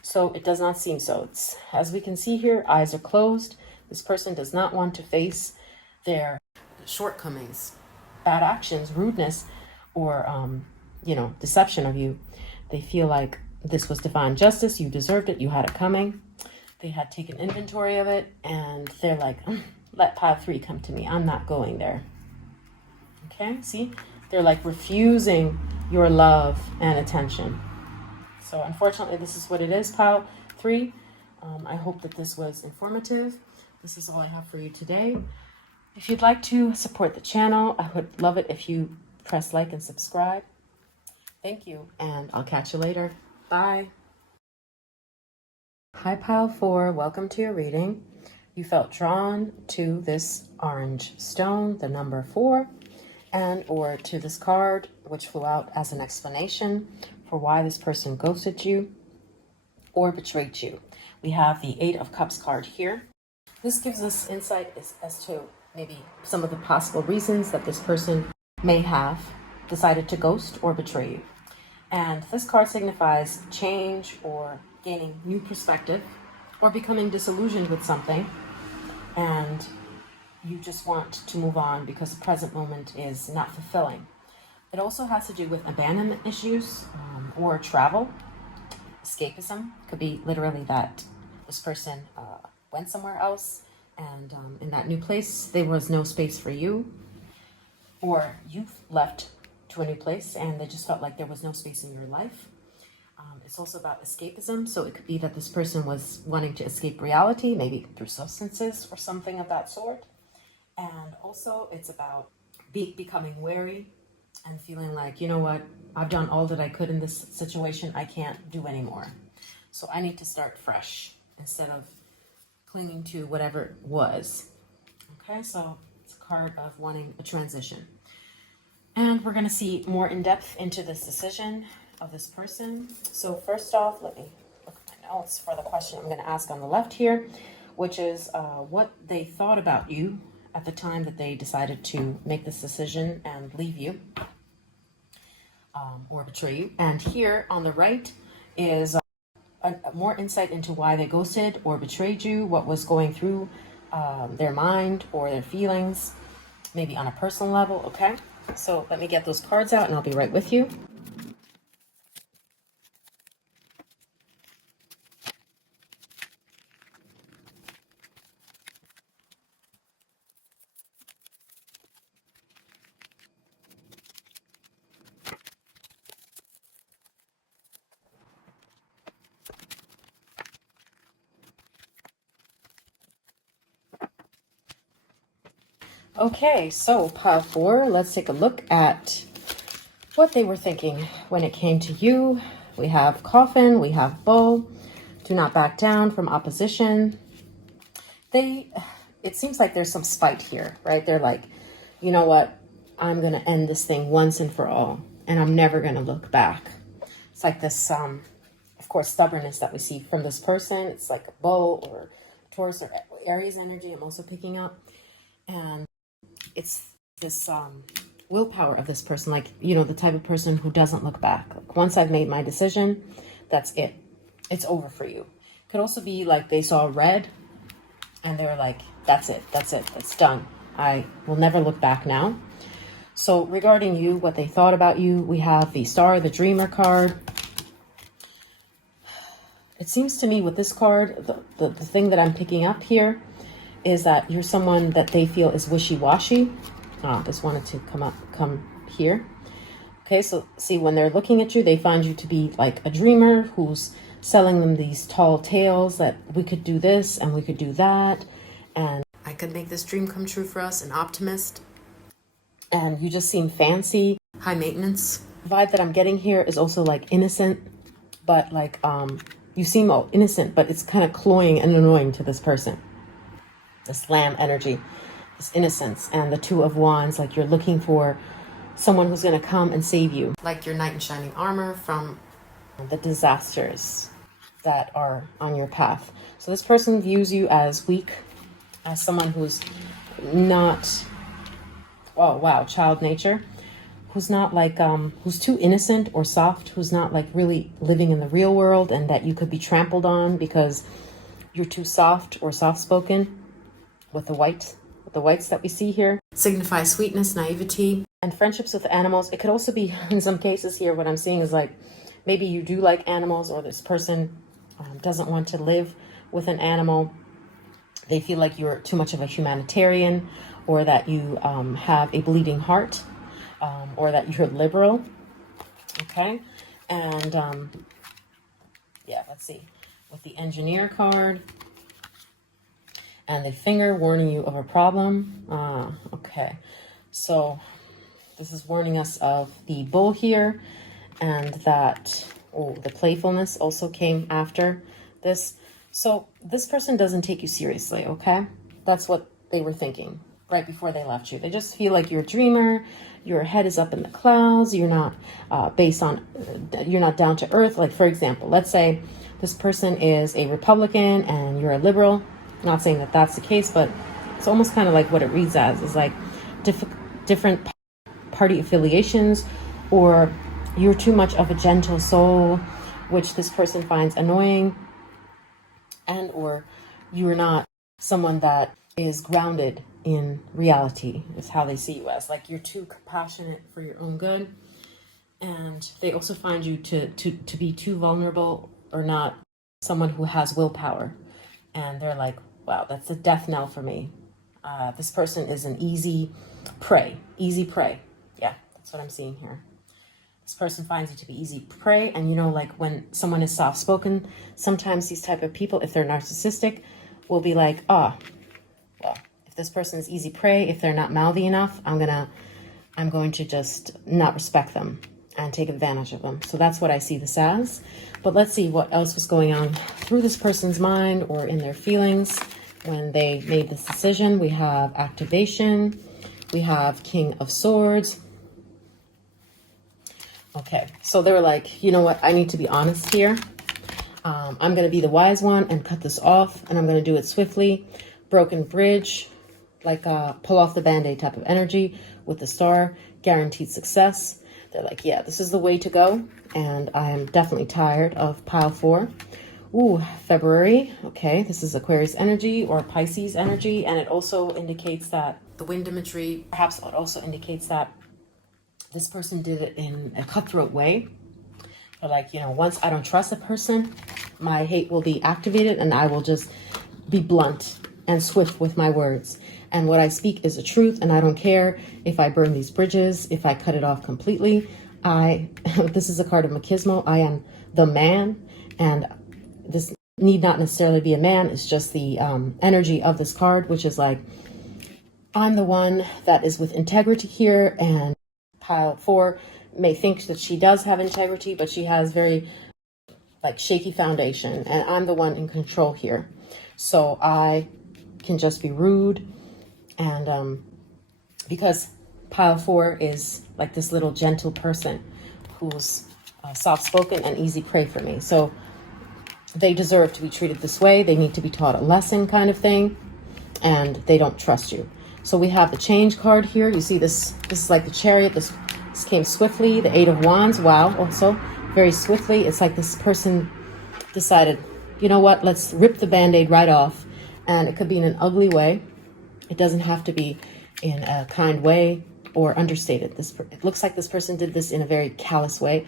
So it does not seem so. It's, as we can see here, eyes are closed. This person does not want to face their shortcomings, bad actions, rudeness, or, deception of you. They feel like this was divine justice. You deserved it. You had it coming. They had taken inventory of it, and they're like, let pile 3 come to me. I'm not going there. Okay, see? They're like refusing your love and attention. So unfortunately, this is what it is, pile 3. I hope that this was informative. This is all I have for you today. If you'd like to support the channel, I would love it if you press like and subscribe. Thank you, and I'll catch you later. Bye. Hi, pile 4. Welcome to your reading. You felt drawn to this orange stone, the number 4, and or to this card, which flew out as an explanation for why this person ghosted you or betrayed you. We have the 8 of Cups card here. This gives us insight as to maybe some of the possible reasons that this person may have decided to ghost or betray you. And this card signifies change or gaining new perspective or becoming disillusioned with something, and you just want to move on because the present moment is not fulfilling. It also has to do with abandonment issues or travel. Escapism could be literally that this person went somewhere else, and in that new place there was no space for you, or you left to a new place and they just felt like there was no space in your life. It's also about escapism, so it could be that this person was wanting to escape reality, maybe through substances or something of that sort. And also it's about becoming wary and feeling like, you know what, I've done all that I could in this situation. I can't do anymore. So I need to start fresh instead of clinging to whatever was. Okay, so it's a card of wanting a transition. And we're going to see more in depth into this decision of this person. So first off, let me look at my notes for the question I'm going to ask on the left here, which is what they thought about you at the time that they decided to make this decision and leave you or betray you. And here on the right is more insight into why they ghosted or betrayed you, what was going through their mind or their feelings, maybe on a personal level. Okay, so let me get those cards out and I'll be right with you. Okay, so pile 4, let's take a look at what they were thinking when it came to you. We have coffin, we have bull, do not back down from opposition. It seems like there's some spite here, right? They're like, you know what? I'm going to end this thing once and for all, and I'm never going to look back. It's like this, of course, stubbornness that we see from this person. It's like a bull or Taurus or Aries energy I'm also picking up. And it's this willpower of this person, like, you know, the type of person who doesn't look back. Like, once I've made my decision, that's it. It's over for you. Could also be like they saw red and they're like, that's it, it's done. I will never look back now. So regarding you, what they thought about you, we have the Star, the Dreamer card. It seems to me with this card, the thing that I'm picking up here is that you're someone that they feel is wishy-washy. Just wanted to come here. Okay, so see, when they're looking at you, they find you to be like a dreamer who's selling them these tall tales that we could do this and we could do that, and I could make this dream come true for us, an optimist. And you just seem fancy, high maintenance. The vibe that I'm getting here is also like innocent, but like you seem innocent, but it's kind of cloying and annoying to this person. This lamb energy, this innocence, and the Two of Wands, like you're looking for someone who's going to come and save you, like your knight in shining armor from the disasters that are on your path. So this person views you as weak, as someone who's not, oh wow, child nature, who's not like, who's too innocent or soft, who's not like really living in the real world, and that you could be trampled on because you're too soft or soft-spoken. With the whites that we see here signify sweetness, naivety, and friendships with animals. It could also be, in some cases here, what I'm seeing is like, maybe you do like animals, or this person doesn't want to live with an animal. They feel like you're too much of a humanitarian, or that you have a bleeding heart, or that you're liberal. Okay. And yeah, let's see. With the engineer card and the finger warning you of a problem. Okay. So this is warning us of the bull here, and that, oh, the playfulness also came after this. So this person doesn't take you seriously, okay? That's what they were thinking right before they left you. They just feel like you're a dreamer. Your head is up in the clouds. You're not you're not down to earth. Like, for example, let's say this person is a Republican and you're a liberal. I'm not saying that that's the case, but it's almost kind of like what it reads as, is like different party affiliations, or you're too much of a gentle soul, which this person finds annoying, and or you're not someone that is grounded in reality, is how they see you as. Like, you're too compassionate for your own good, and they also find you to be too vulnerable, or not someone who has willpower, and they're like, wow, that's a death knell for me. This person is an easy prey. Yeah, that's what I'm seeing here. This person finds you to be easy prey. And you know, like when someone is soft-spoken, sometimes these type of people, if they're narcissistic, will be like, oh, well, if this person is easy prey, if they're not mouthy enough, I'm going to just not respect them and take advantage of them. So that's what I see this as. But let's see what else was going on through this person's mind or in their feelings when they made this decision. We have activation. We have King of Swords. Okay, so they were like, you know what? I need to be honest here. I'm going to be the wise one and cut this off, and I'm going to do it swiftly. Broken bridge, like pull off the Band-Aid type of energy with the star, guaranteed success. They're like, yeah, this is the way to go, and I am definitely tired of pile 4. Ooh, February. Okay, this is Aquarius energy or Pisces energy, and it also indicates that the wind imagery, perhaps it also indicates that this person did it in a cutthroat way. But like, you know, once I don't trust a person, my hate will be activated, and I will just be blunt and swift with my words. And what I speak is the truth, and I don't care if I burn these bridges, if I cut it off completely. This is a card of machismo. I am the man, and this need not necessarily be a man. It's just the energy of this card, which is like, I'm the one that is with integrity here, and pile 4 may think that she does have integrity, but she has very like shaky foundation, and I'm the one in control here. So I can just be rude, and because pile 4 is like this little gentle person who's soft-spoken and easy prey for me. So they deserve to be treated this way. They need to be taught a lesson kind of thing, and they don't trust you. So we have the change card here. You see this is like the Chariot. This came swiftly. The 8 of Wands. Wow, also very swiftly. It's like this person decided, you know what, let's rip the Band-Aid right off. And it could be in an ugly way. It doesn't have to be in a kind way or understated. It looks like this person did this in a very callous way,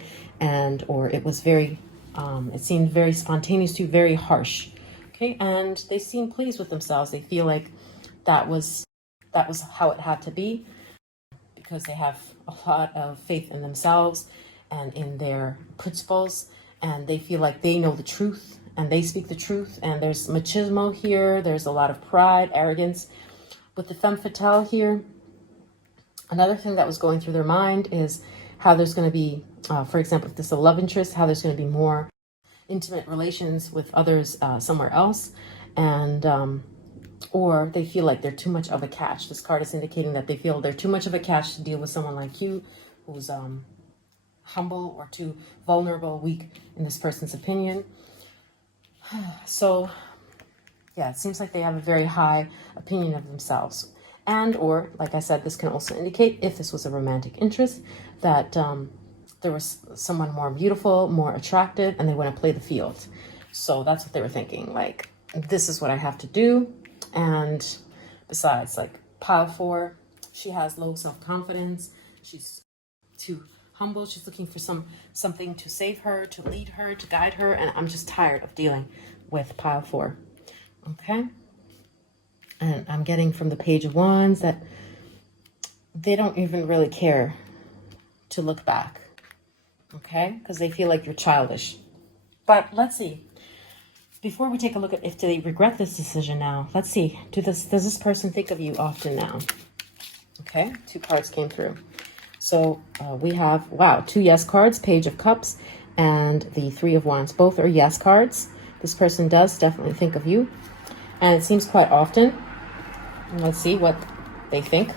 or it was very, it seemed very spontaneous to, very harsh. Okay, and they seem pleased with themselves. They feel like that was how it had to be, because they have a lot of faith in themselves and in their principles, and they feel like they know the truth and they speak the truth. And there's machismo here. There's a lot of pride, arrogance. With the femme fatale here, another thing that was going through their mind is how there's going to be, for example, if this is a love interest, how there's going to be more intimate relations with others somewhere else, and or they feel like they're too much of a catch. This card is indicating that they feel they're too much of a catch to deal with someone like you, who's humble or too vulnerable, weak in this person's opinion. So yeah, it seems like they have a very high opinion of themselves. And or, like I said, this can also indicate, if this was a romantic interest, that there was someone more beautiful, more attractive, and they want to play the field. So that's what they were thinking. Like, this is what I have to do. And besides, like, pile 4, she has low self-confidence. She's too humble. She's looking for something to save her, to lead her, to guide her. And I'm just tired of dealing with pile 4. Okay. And I'm getting from the Page of Wands that they don't even really care to look back. Okay. Because they feel like you're childish. But let's see. Before we take a look at if they regret this decision now, let's see. Does this person think of you often now? Okay. 2 cards came through. So we have, wow, 2 yes cards, Page of Cups and the 3 of Wands. Both are yes cards. This person does definitely think of you. And it seems quite often. Let's see what they think.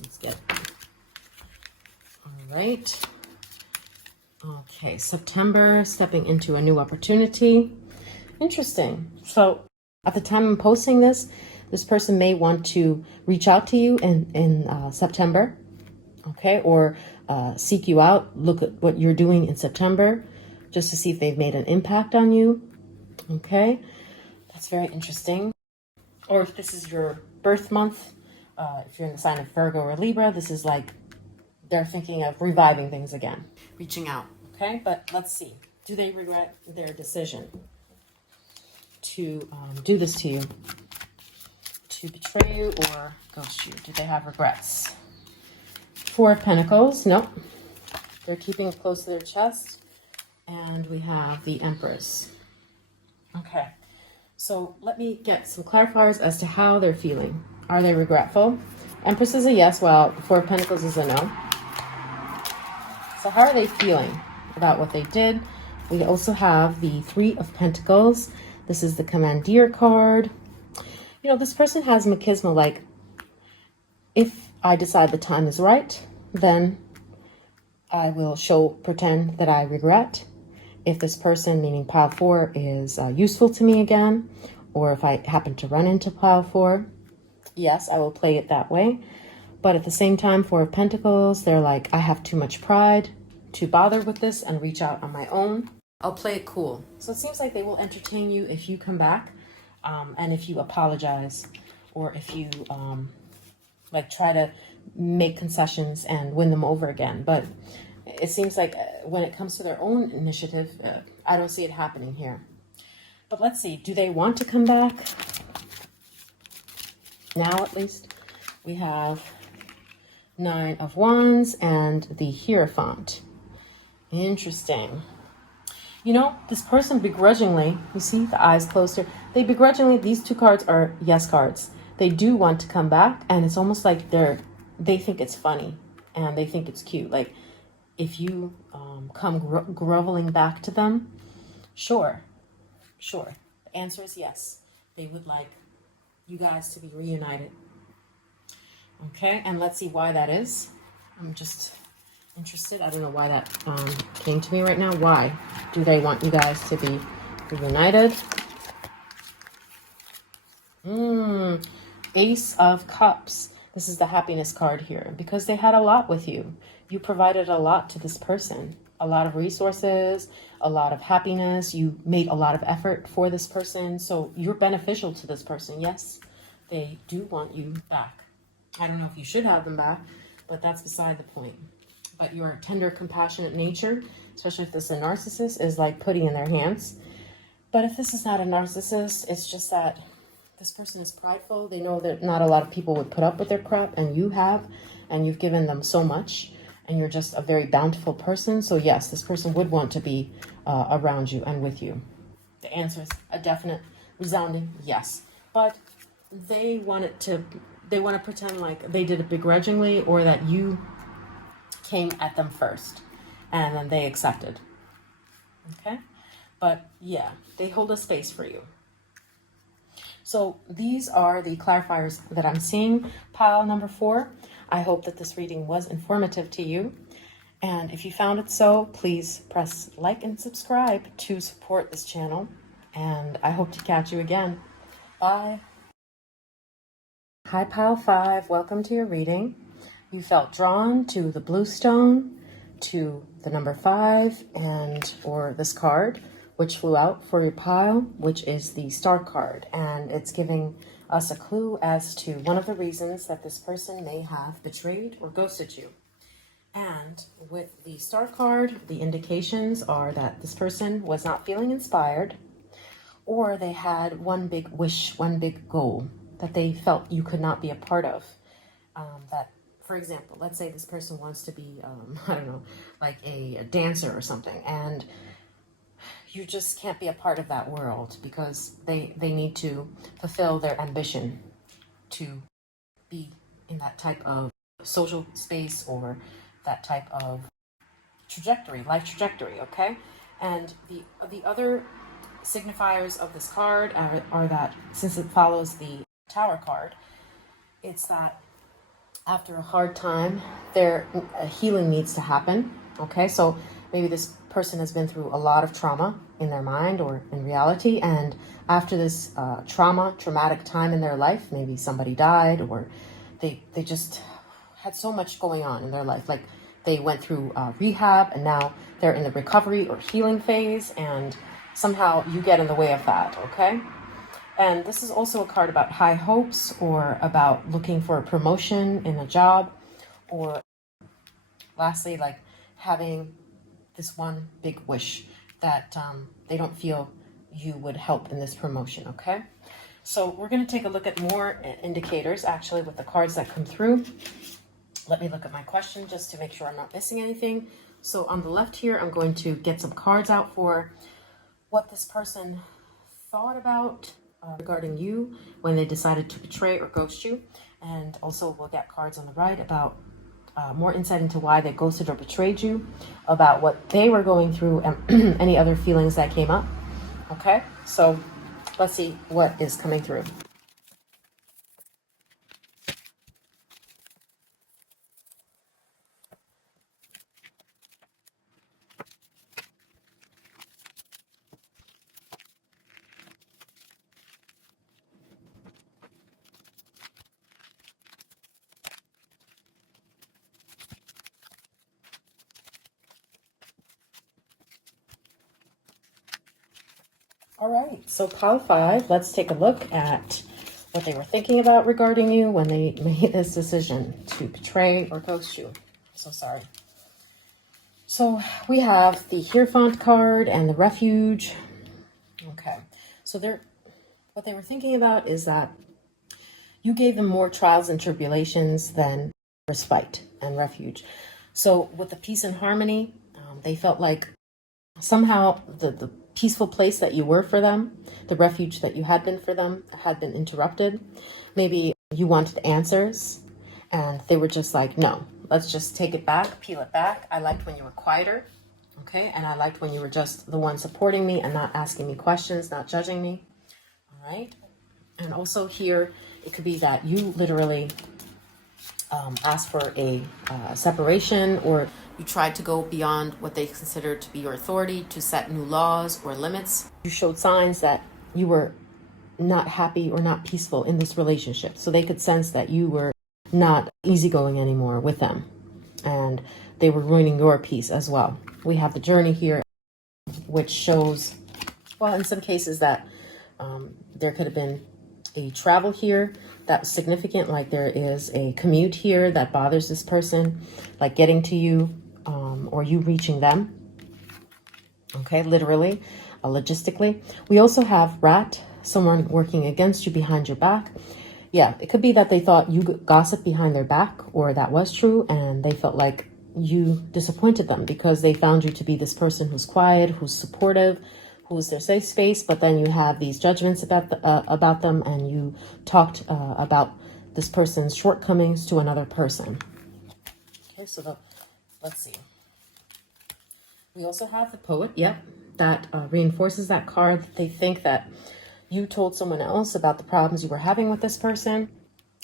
Let's get it. All right. Okay, September, stepping into a new opportunity. Interesting. So at the time I'm posting this, this person may want to reach out to you in September, okay? Or seek you out, look at what you're doing in September, just to see if they've made an impact on you, okay? That's very interesting. Or if this is your birth month, if you're in the sign of Virgo or Libra, this is like they're thinking of reviving things again, reaching out, okay? But let's see. Do they regret their decision to do this to you? To betray you or ghost you? Do they have regrets? 4 of Pentacles. Nope. They're keeping it close to their chest. And we have the Empress. Okay. So let me get some clarifiers as to how they're feeling. Are they regretful? Empress is a yes, while the 4 of Pentacles is a no. So how are they feeling about what they did? We also have the 3 of Pentacles. This is the Commandeer card. You know, this person has machismo, like, if I decide the time is right, then I will pretend that I regret. If this person, meaning pile 4, is useful to me again, or if I happen to run into pile 4, yes, I will play it that way. But at the same time, 4 of Pentacles, they're like, I have too much pride to bother with this and reach out on my own. I'll play it cool. So it seems like they will entertain you if you come back. And if you apologize, or if you like try to make concessions and win them over again. But it seems like when it comes to their own initiative, I don't see it happening here. But let's see, do they want to come back? Now at least. We have 9 of Wands and the Hierophant. Interesting. You know, this person begrudgingly, you see the eyes closed here, they begrudgingly, these 2 cards are yes cards. They do want to come back, and it's almost like they think it's funny and they think it's cute. Like, if you come groveling back to them, sure. The answer is yes. They would like you guys to be reunited. Okay, and let's see why that is. I'm just interested. I don't know why that came to me right now. Why do they want you guys to be reunited? Ace of Cups. This is the happiness card here, because they had a lot with you. You provided a lot to this person, a lot of resources, a lot of happiness. You made a lot of effort for this person. So you're beneficial to this person. Yes, they do want you back. I don't know if you should have them back, but that's beside the point. But your tender, compassionate nature, especially if this is a narcissist, is like putting in their hands. But if this is not a narcissist, it's just that this person is prideful. They know that not a lot of people would put up with their crap, and you have, and you've given them so much, and you're just a very bountiful person. So yes, this person would want to be around you and with you. The answer is a definite, resounding yes. But they want to pretend like they did it begrudgingly, or that you came at them first and then they accepted. Okay? But yeah, they hold a space for you. So these are the clarifiers that I'm seeing, pile number 4. I hope that this reading was informative to you. And if you found it so, please press like and subscribe to support this channel. And I hope to catch you again. Bye. Hi, Pile 5. Welcome to your reading. You felt drawn to the blue stone, to the number 5, and or this card, which flew out for your pile, which is the star card. And it's giving us a clue as to one of the reasons that this person may have betrayed or ghosted you. And with the star card, the indications are that this person was not feeling inspired, or they had one big wish, one big goal that they felt you could not be a part of. That, for example, let's say this person wants to be, I don't know, like a dancer or something, and you just can't be a part of that world because they need to fulfill their ambition to be in that type of social space or that type of trajectory, life trajectory, okay? And the other signifiers of this card are that, since it follows the Tower card, it's that after a hard time, a healing needs to happen, okay? So maybe this person has been through a lot of trauma in their mind or in reality, and after this traumatic time in their life, maybe somebody died, or they just had so much going on in their life, like they went through rehab and now they're in the recovery or healing phase, and somehow you get in the way of that, okay? And this is also a card about high hopes, or about looking for a promotion in a job, or lastly, like having this one big wish that they don't feel you would help in this promotion, okay? So we're going to take a look at more indicators, actually, with the cards that come through. Let me look at my question just to make sure I'm not missing anything. So on the left here, I'm going to get some cards out for what this person thought about regarding you when they decided to betray or ghost you. And also we'll get cards on the right about more insight into why they ghosted or betrayed you, about what they were going through, and any other feelings that came up. Okay, so let's see what is coming through. All right, so pile 5, let's take a look at what they were thinking about regarding you when they made this decision to betray or ghost you. So sorry. So we have the Hierophant card and the Refuge. Okay, so what they were thinking about is that you gave them more trials and tribulations than respite and refuge. So with the peace and harmony, they felt like somehow the peaceful place that you were for them, the refuge that you had been for them, had been interrupted. Maybe you wanted answers, and they were just like, no, let's just take it back, peel it back. I liked when you were quieter, okay? And I liked when you were just the one supporting me and not asking me questions, not judging me, all right? And also here, it could be that you literally asked for a separation, or you tried to go beyond what they considered to be your authority to set new laws or limits. You showed signs that you were not happy or not peaceful in this relationship. So they could sense that you were not easygoing anymore with them, and they were ruining your peace as well. We have the Journey here, which shows, well, in some cases that there could have been a travel here that was significant, like there is a commute here that bothers this person, like getting to you or you reaching them, okay, literally, logistically. We also have Rat, someone working against you behind your back. Yeah, it could be that they thought you gossiped behind their back, or that was true, and they felt like you disappointed them because they found you to be this person who's quiet, who's supportive, who's their safe space, but then you have these judgments about them, and you talked about this person's shortcomings to another person. Okay, so let's see. We also have the Poet, yep, that reinforces that card. They think that you told someone else about the problems you were having with this person,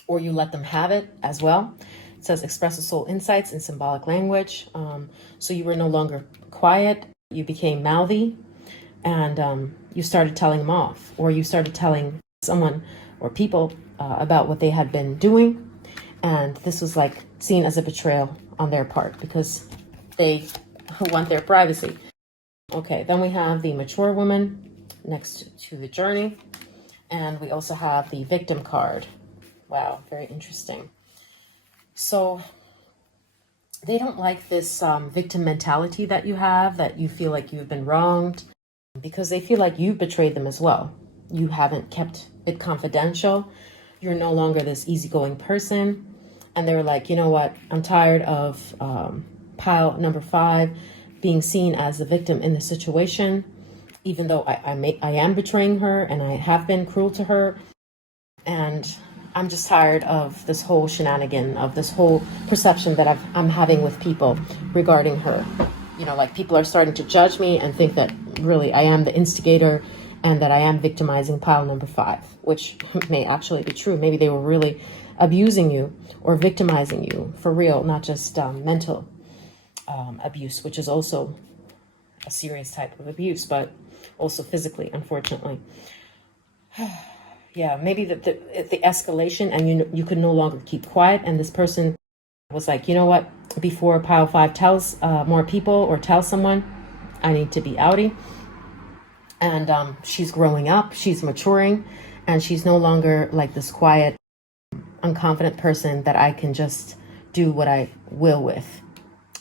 or you let them have it as well. It says express the soul insights in symbolic language. So you were no longer quiet, you became mouthy, and you started telling them off, or you started telling someone or people about what they had been doing. And this was like seen as a betrayal on their part because they want their privacy. Okay, then we have the mature woman next to the journey. And we also have the victim card. Wow, very interesting. So they don't like this victim mentality that you have, that you feel like you've been wronged, because they feel like you've betrayed them as well. You haven't kept it confidential. You're no longer this easygoing person. And they're like, you know what? I'm tired of pile number 5 being seen as the victim in the situation, even though I am betraying her and I have been cruel to her. And I'm just tired of this whole shenanigan, of this whole perception that I'm having with people regarding her. You know, like people are starting to judge me and think that really I am the instigator and that I am victimizing pile number 5, which may actually be true. Maybe they were really abusing you or victimizing you for real, not just mental abuse, which is also a serious type of abuse, but also physically, unfortunately. Yeah, maybe the escalation, and you could no longer keep quiet, and this person was like, you know what, before pile 5 tells more people or tells someone, I need to be outie. And she's growing up, she's maturing, and she's no longer like this quiet, unconfident person that I can just do what I will with.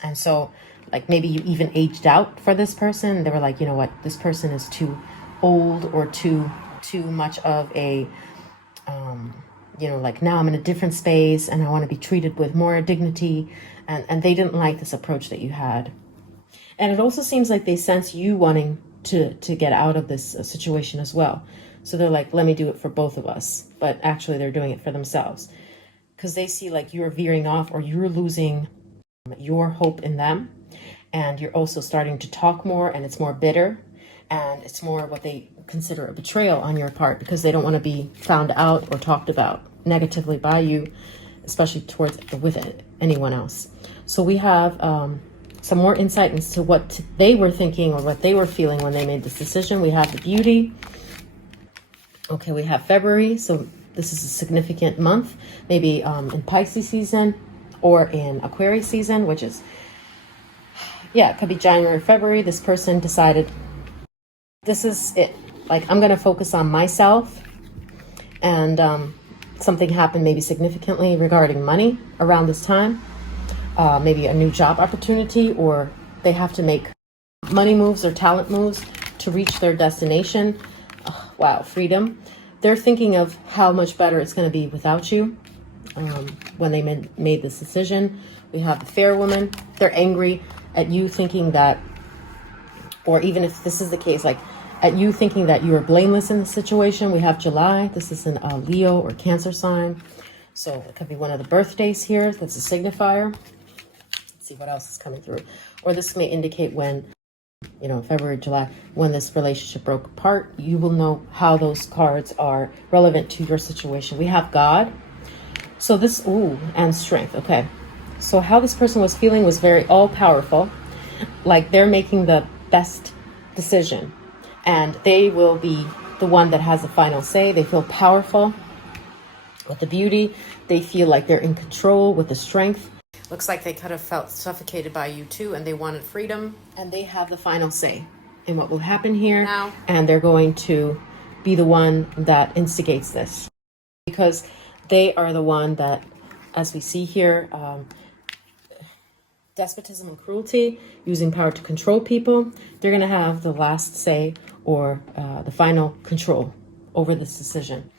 And so like maybe you even aged out for this person. They were like, you know what, this person is too old or too much of a you know, like now I'm in a different space and I want to be treated with more dignity, and they didn't like this approach that you had. And it also seems like they sense you wanting to get out of this situation as well. So they're like, let me do it for both of us, but actually they're doing it for themselves because they see like you're veering off or you're losing your hope in them, and you're also starting to talk more, and it's more bitter, and it's more what they consider a betrayal on your part because they don't want to be found out or talked about negatively by you, especially with anyone else. So we have some more insight into what they were thinking or what they were feeling when they made this decision. We have the beauty. Okay, we have February, so this is a significant month, maybe in Pisces season or in Aquarius season, which is, yeah, it could be January, February. This person decided, this is it. Like, I'm going to focus on myself. And something happened maybe significantly regarding money around this time. Maybe a new job opportunity, or they have to make money moves or talent moves to reach their destination. Wow, freedom. They're thinking of how much better it's going to be without you when they made this decision. We have the fair woman. They're angry at you thinking that, or even if this is the case, like at you thinking that you are blameless in the situation. We have July. This is an Leo or Cancer sign. So it could be one of the birthdays here. That's a signifier. Let's see what else is coming through. Or this may indicate when, you know, February, July, when this relationship broke apart. You will know how those cards are relevant to your situation. We have God. So this, and strength. Okay. So how this person was feeling was very all-powerful. Like they're making the best decision. And they will be the one that has the final say. They feel powerful with the beauty. They feel like they're in control with the strength. Looks like they could have felt suffocated by you too, and they wanted freedom. And they have the final say in what will happen here now. And they're going to be the one that instigates this. Because they are the one that, as we see here, despotism and cruelty, using power to control people, they're going to have the last say or the final control over this decision.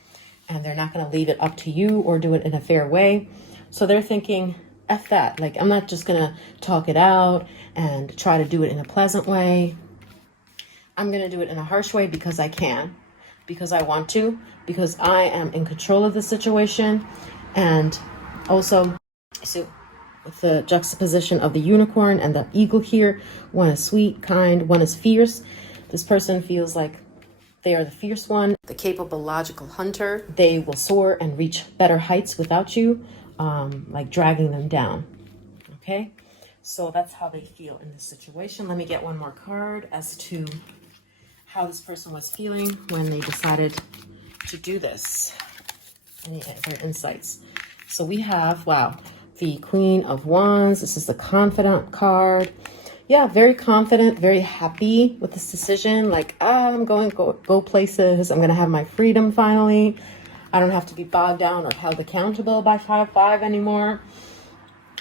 And they're not going to leave it up to you or do it in a fair way. So they're thinking, F that. Like, I'm not just going to talk it out and try to do it in a pleasant way. I'm going to do it in a harsh way because I can, because I want to, because I am in control of the situation. And also, so with the juxtaposition of the unicorn and the eagle here, one is sweet, kind, one is fierce. This person feels like they are the fierce one, the capable, logical hunter. They will soar and reach better heights without you, like dragging them down. Okay, so that's how they feel in this situation. Let me get one more card as to how this person was feeling when they decided to do this. Any other insights? So we have, wow, the Queen of Wands. This is the Confidant card. Yeah, very confident, very happy with this decision. Like, I'm going to go places. I'm going to have my freedom finally. I don't have to be bogged down or held accountable by 5-5 anymore.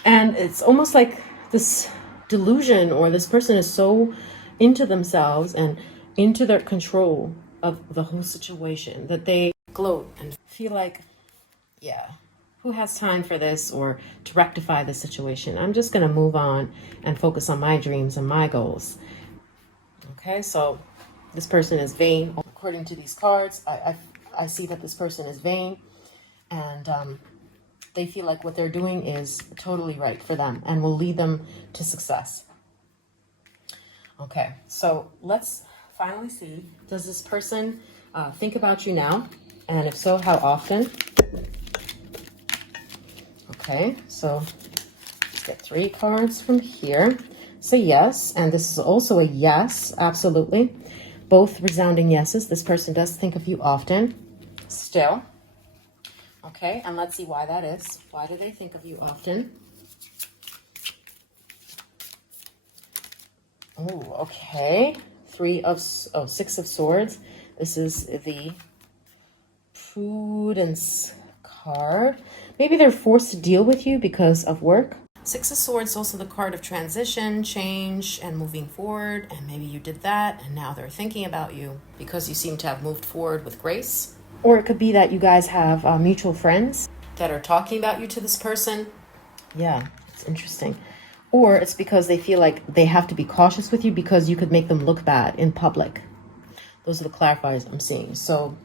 And it's almost like this delusion, or this person is so into themselves and into their control of the whole situation that they gloat and feel like, yeah, who has time for this or to rectify the situation? I'm just going to move on and focus on my dreams and my goals. Okay, so this person is vain. According to these cards, I see that this person is vain, and they feel like what they're doing is totally right for them and will lead them to success. Okay, so let's finally see, does this person think about you now? And if so, how often? Okay, so let's get 3 cards from here. Say yes, and this is also a yes, absolutely. Both resounding yeses. This person does think of you often, still. Okay, and let's see why that is. Why do they think of you often? Oh, okay. 6 of Swords. This is the Prudence card. Maybe they're forced to deal with you because of work. 6 of Swords is also the card of transition, change, and moving forward. And maybe you did that, and now they're thinking about you because you seem to have moved forward with grace. Or it could be that you guys have mutual friends that are talking about you to this person. Yeah, it's interesting. Or it's because they feel like they have to be cautious with you because you could make them look bad in public. Those are the clarifiers I'm seeing. So,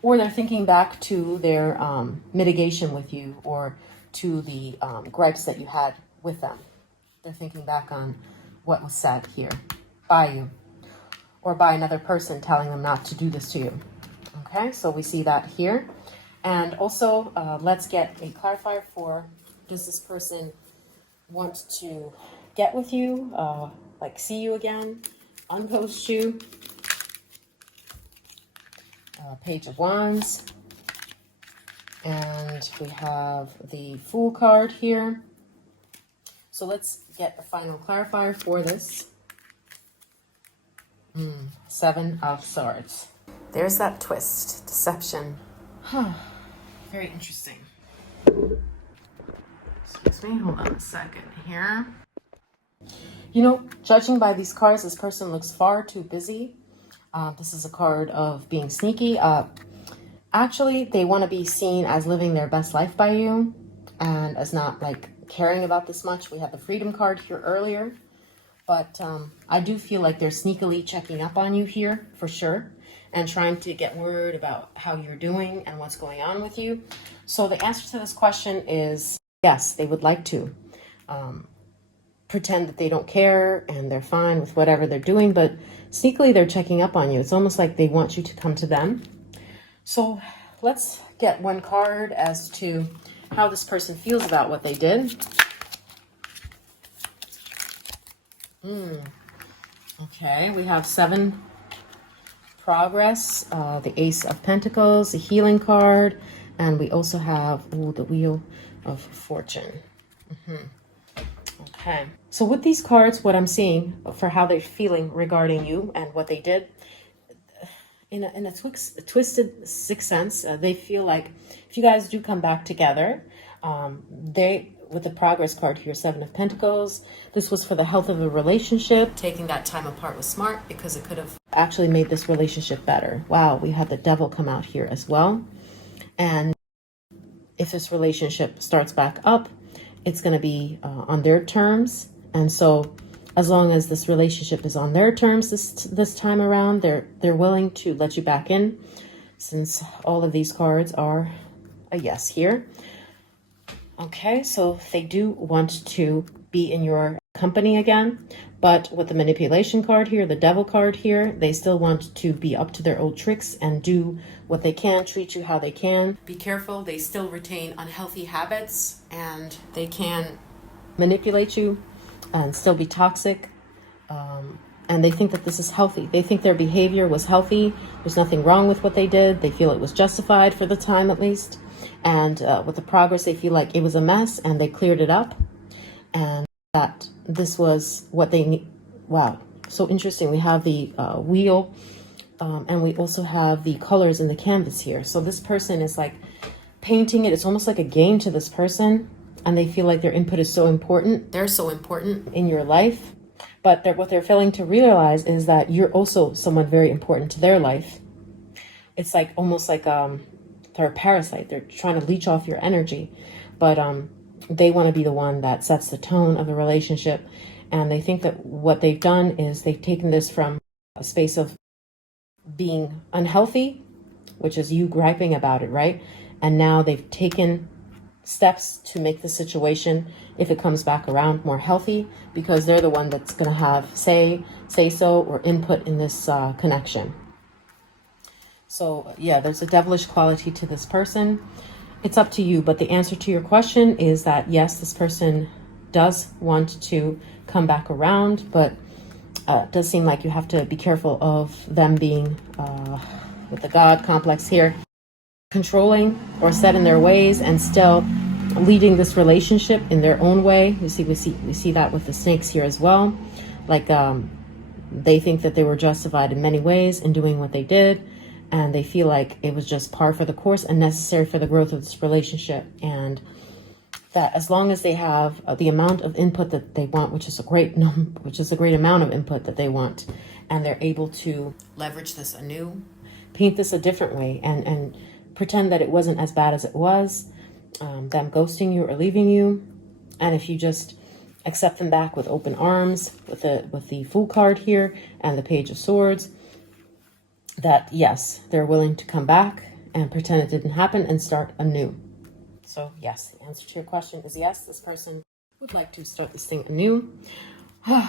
or they're thinking back to their mitigation with you, or to the gripes that you had with them. They're thinking back on what was said here by you, or by another person telling them not to do this to you. Okay, so we see that here. And also, let's get a clarifier for, does this person want to get with you, like see you again, unpost you? Page of Wands. And we have the Fool card here. So let's get a final clarifier for this. 7 of Swords. There's that twist, deception. Very interesting. Excuse me, hold on a second here. You know, judging by these cards, this person looks far too busy. This is a card of being sneaky. Actually, they want to be seen as living their best life by you and as not like caring about this much. We had the Freedom card here earlier, but I do feel like they're sneakily checking up on you here for sure and trying to get word about how you're doing and what's going on with you. So the answer to this question is yes, they would like to pretend that they don't care and they're fine with whatever they're doing, but sneakily they're checking up on you. It's almost like they want you to come to them. So let's get 1 card as to how this person feels about what they did. Okay, we have 7 progress, the Ace of Pentacles, the Healing card, and we also have the Wheel of Fortune. Okay, so with these cards, what I'm seeing for how they're feeling regarding you and what they did, in a twisted sixth sense, they feel like if you guys do come back together, with the progress card here, 7 of Pentacles, this was for the health of a relationship. Taking that time apart was smart because it could have actually made this relationship better. Wow, we had the Devil come out here as well. And if this relationship starts back up, it's going to be on their terms. And so as long as this relationship is on their terms this time around, they're willing to let you back in, since all of these cards are a yes here. Okay, so they do want to be in your company again, but with the manipulation card here, the Devil card here, they still want to be up to their old tricks and do what they can, treat you how they can. Be careful, they still retain unhealthy habits and they can manipulate you and still be toxic. and they think that this is healthy. They think their behavior was healthy. There's nothing wrong with what they did. They feel it was justified for the time at least. And with the progress, they feel like it was a mess and they cleared it up. And that this was what they need. Wow, so interesting. We have the wheel, and we also have the colors in the canvas here. So this person is like painting it. It's almost like a game to this person. And they feel like their input is so important. They're so important in your life. But what they're failing to realize is that you're also someone very important to their life. It's like almost like they're a parasite. They're trying to leech off your energy. But they want to be the one that sets the tone of the relationship. And they think that what they've done is they've taken this from a space of being unhealthy, which is you griping about it, right? And now they've taken steps to make the situation, if it comes back around, more healthy, because they're the one that's going to have say so or input in this connection. So yeah, there's a devilish quality to this person. It's up to you, but the answer to your question is that yes, this person does want to come back around, but it does seem like you have to be careful of them being with the God complex here, controlling or set in their ways and still leading this relationship in their own way. We see that with the snakes here as well. Like they think that they were justified in many ways in doing what they did, and they feel like it was just par for the course and necessary for the growth of this relationship. And that as long as they have the amount of input that they want, which is a great amount of input that they want, and they're able to leverage this anew, paint this a different way, and pretend that it wasn't as bad as it was, them ghosting you or leaving you. And if you just accept them back with open arms, with the Fool card here and the Page of Swords, that yes, they're willing to come back and pretend it didn't happen and start anew. So yes, the answer to your question is yes, this person would like to start this thing anew.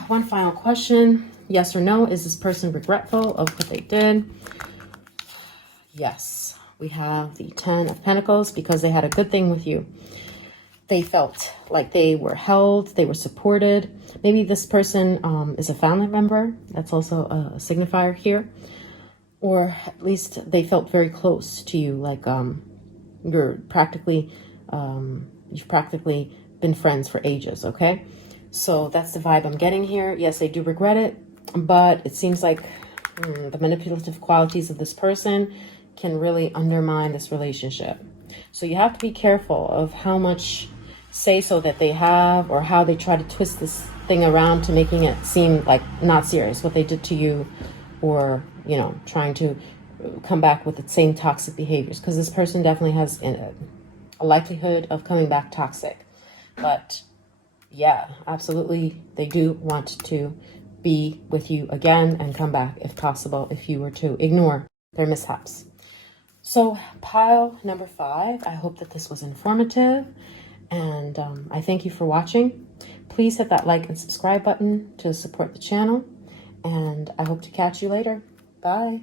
One final question, yes or no, is this person regretful of what they did? Yes, we have the 10 of Pentacles because they had a good thing with you. They felt like they were held, they were supported. Maybe this person is a family member. That's also a signifier here. Or at least they felt very close to you, like you've practically been friends for ages, okay? So that's the vibe I'm getting here. Yes, they do regret it, but it seems like the manipulative qualities of this person can really undermine this relationship. So you have to be careful of how much say-so that they have, or how they try to twist this thing around to making it seem like not serious, what they did to you, or, you know, trying to come back with the same toxic behaviors, because this person definitely has a likelihood of coming back toxic. But yeah, absolutely, they do want to be with you again and come back if possible, if you were to ignore their mishaps. So pile number 5, I hope that this was informative, and I thank you for watching. Please hit that like and subscribe button to support the channel, and I hope to catch you later. Bye.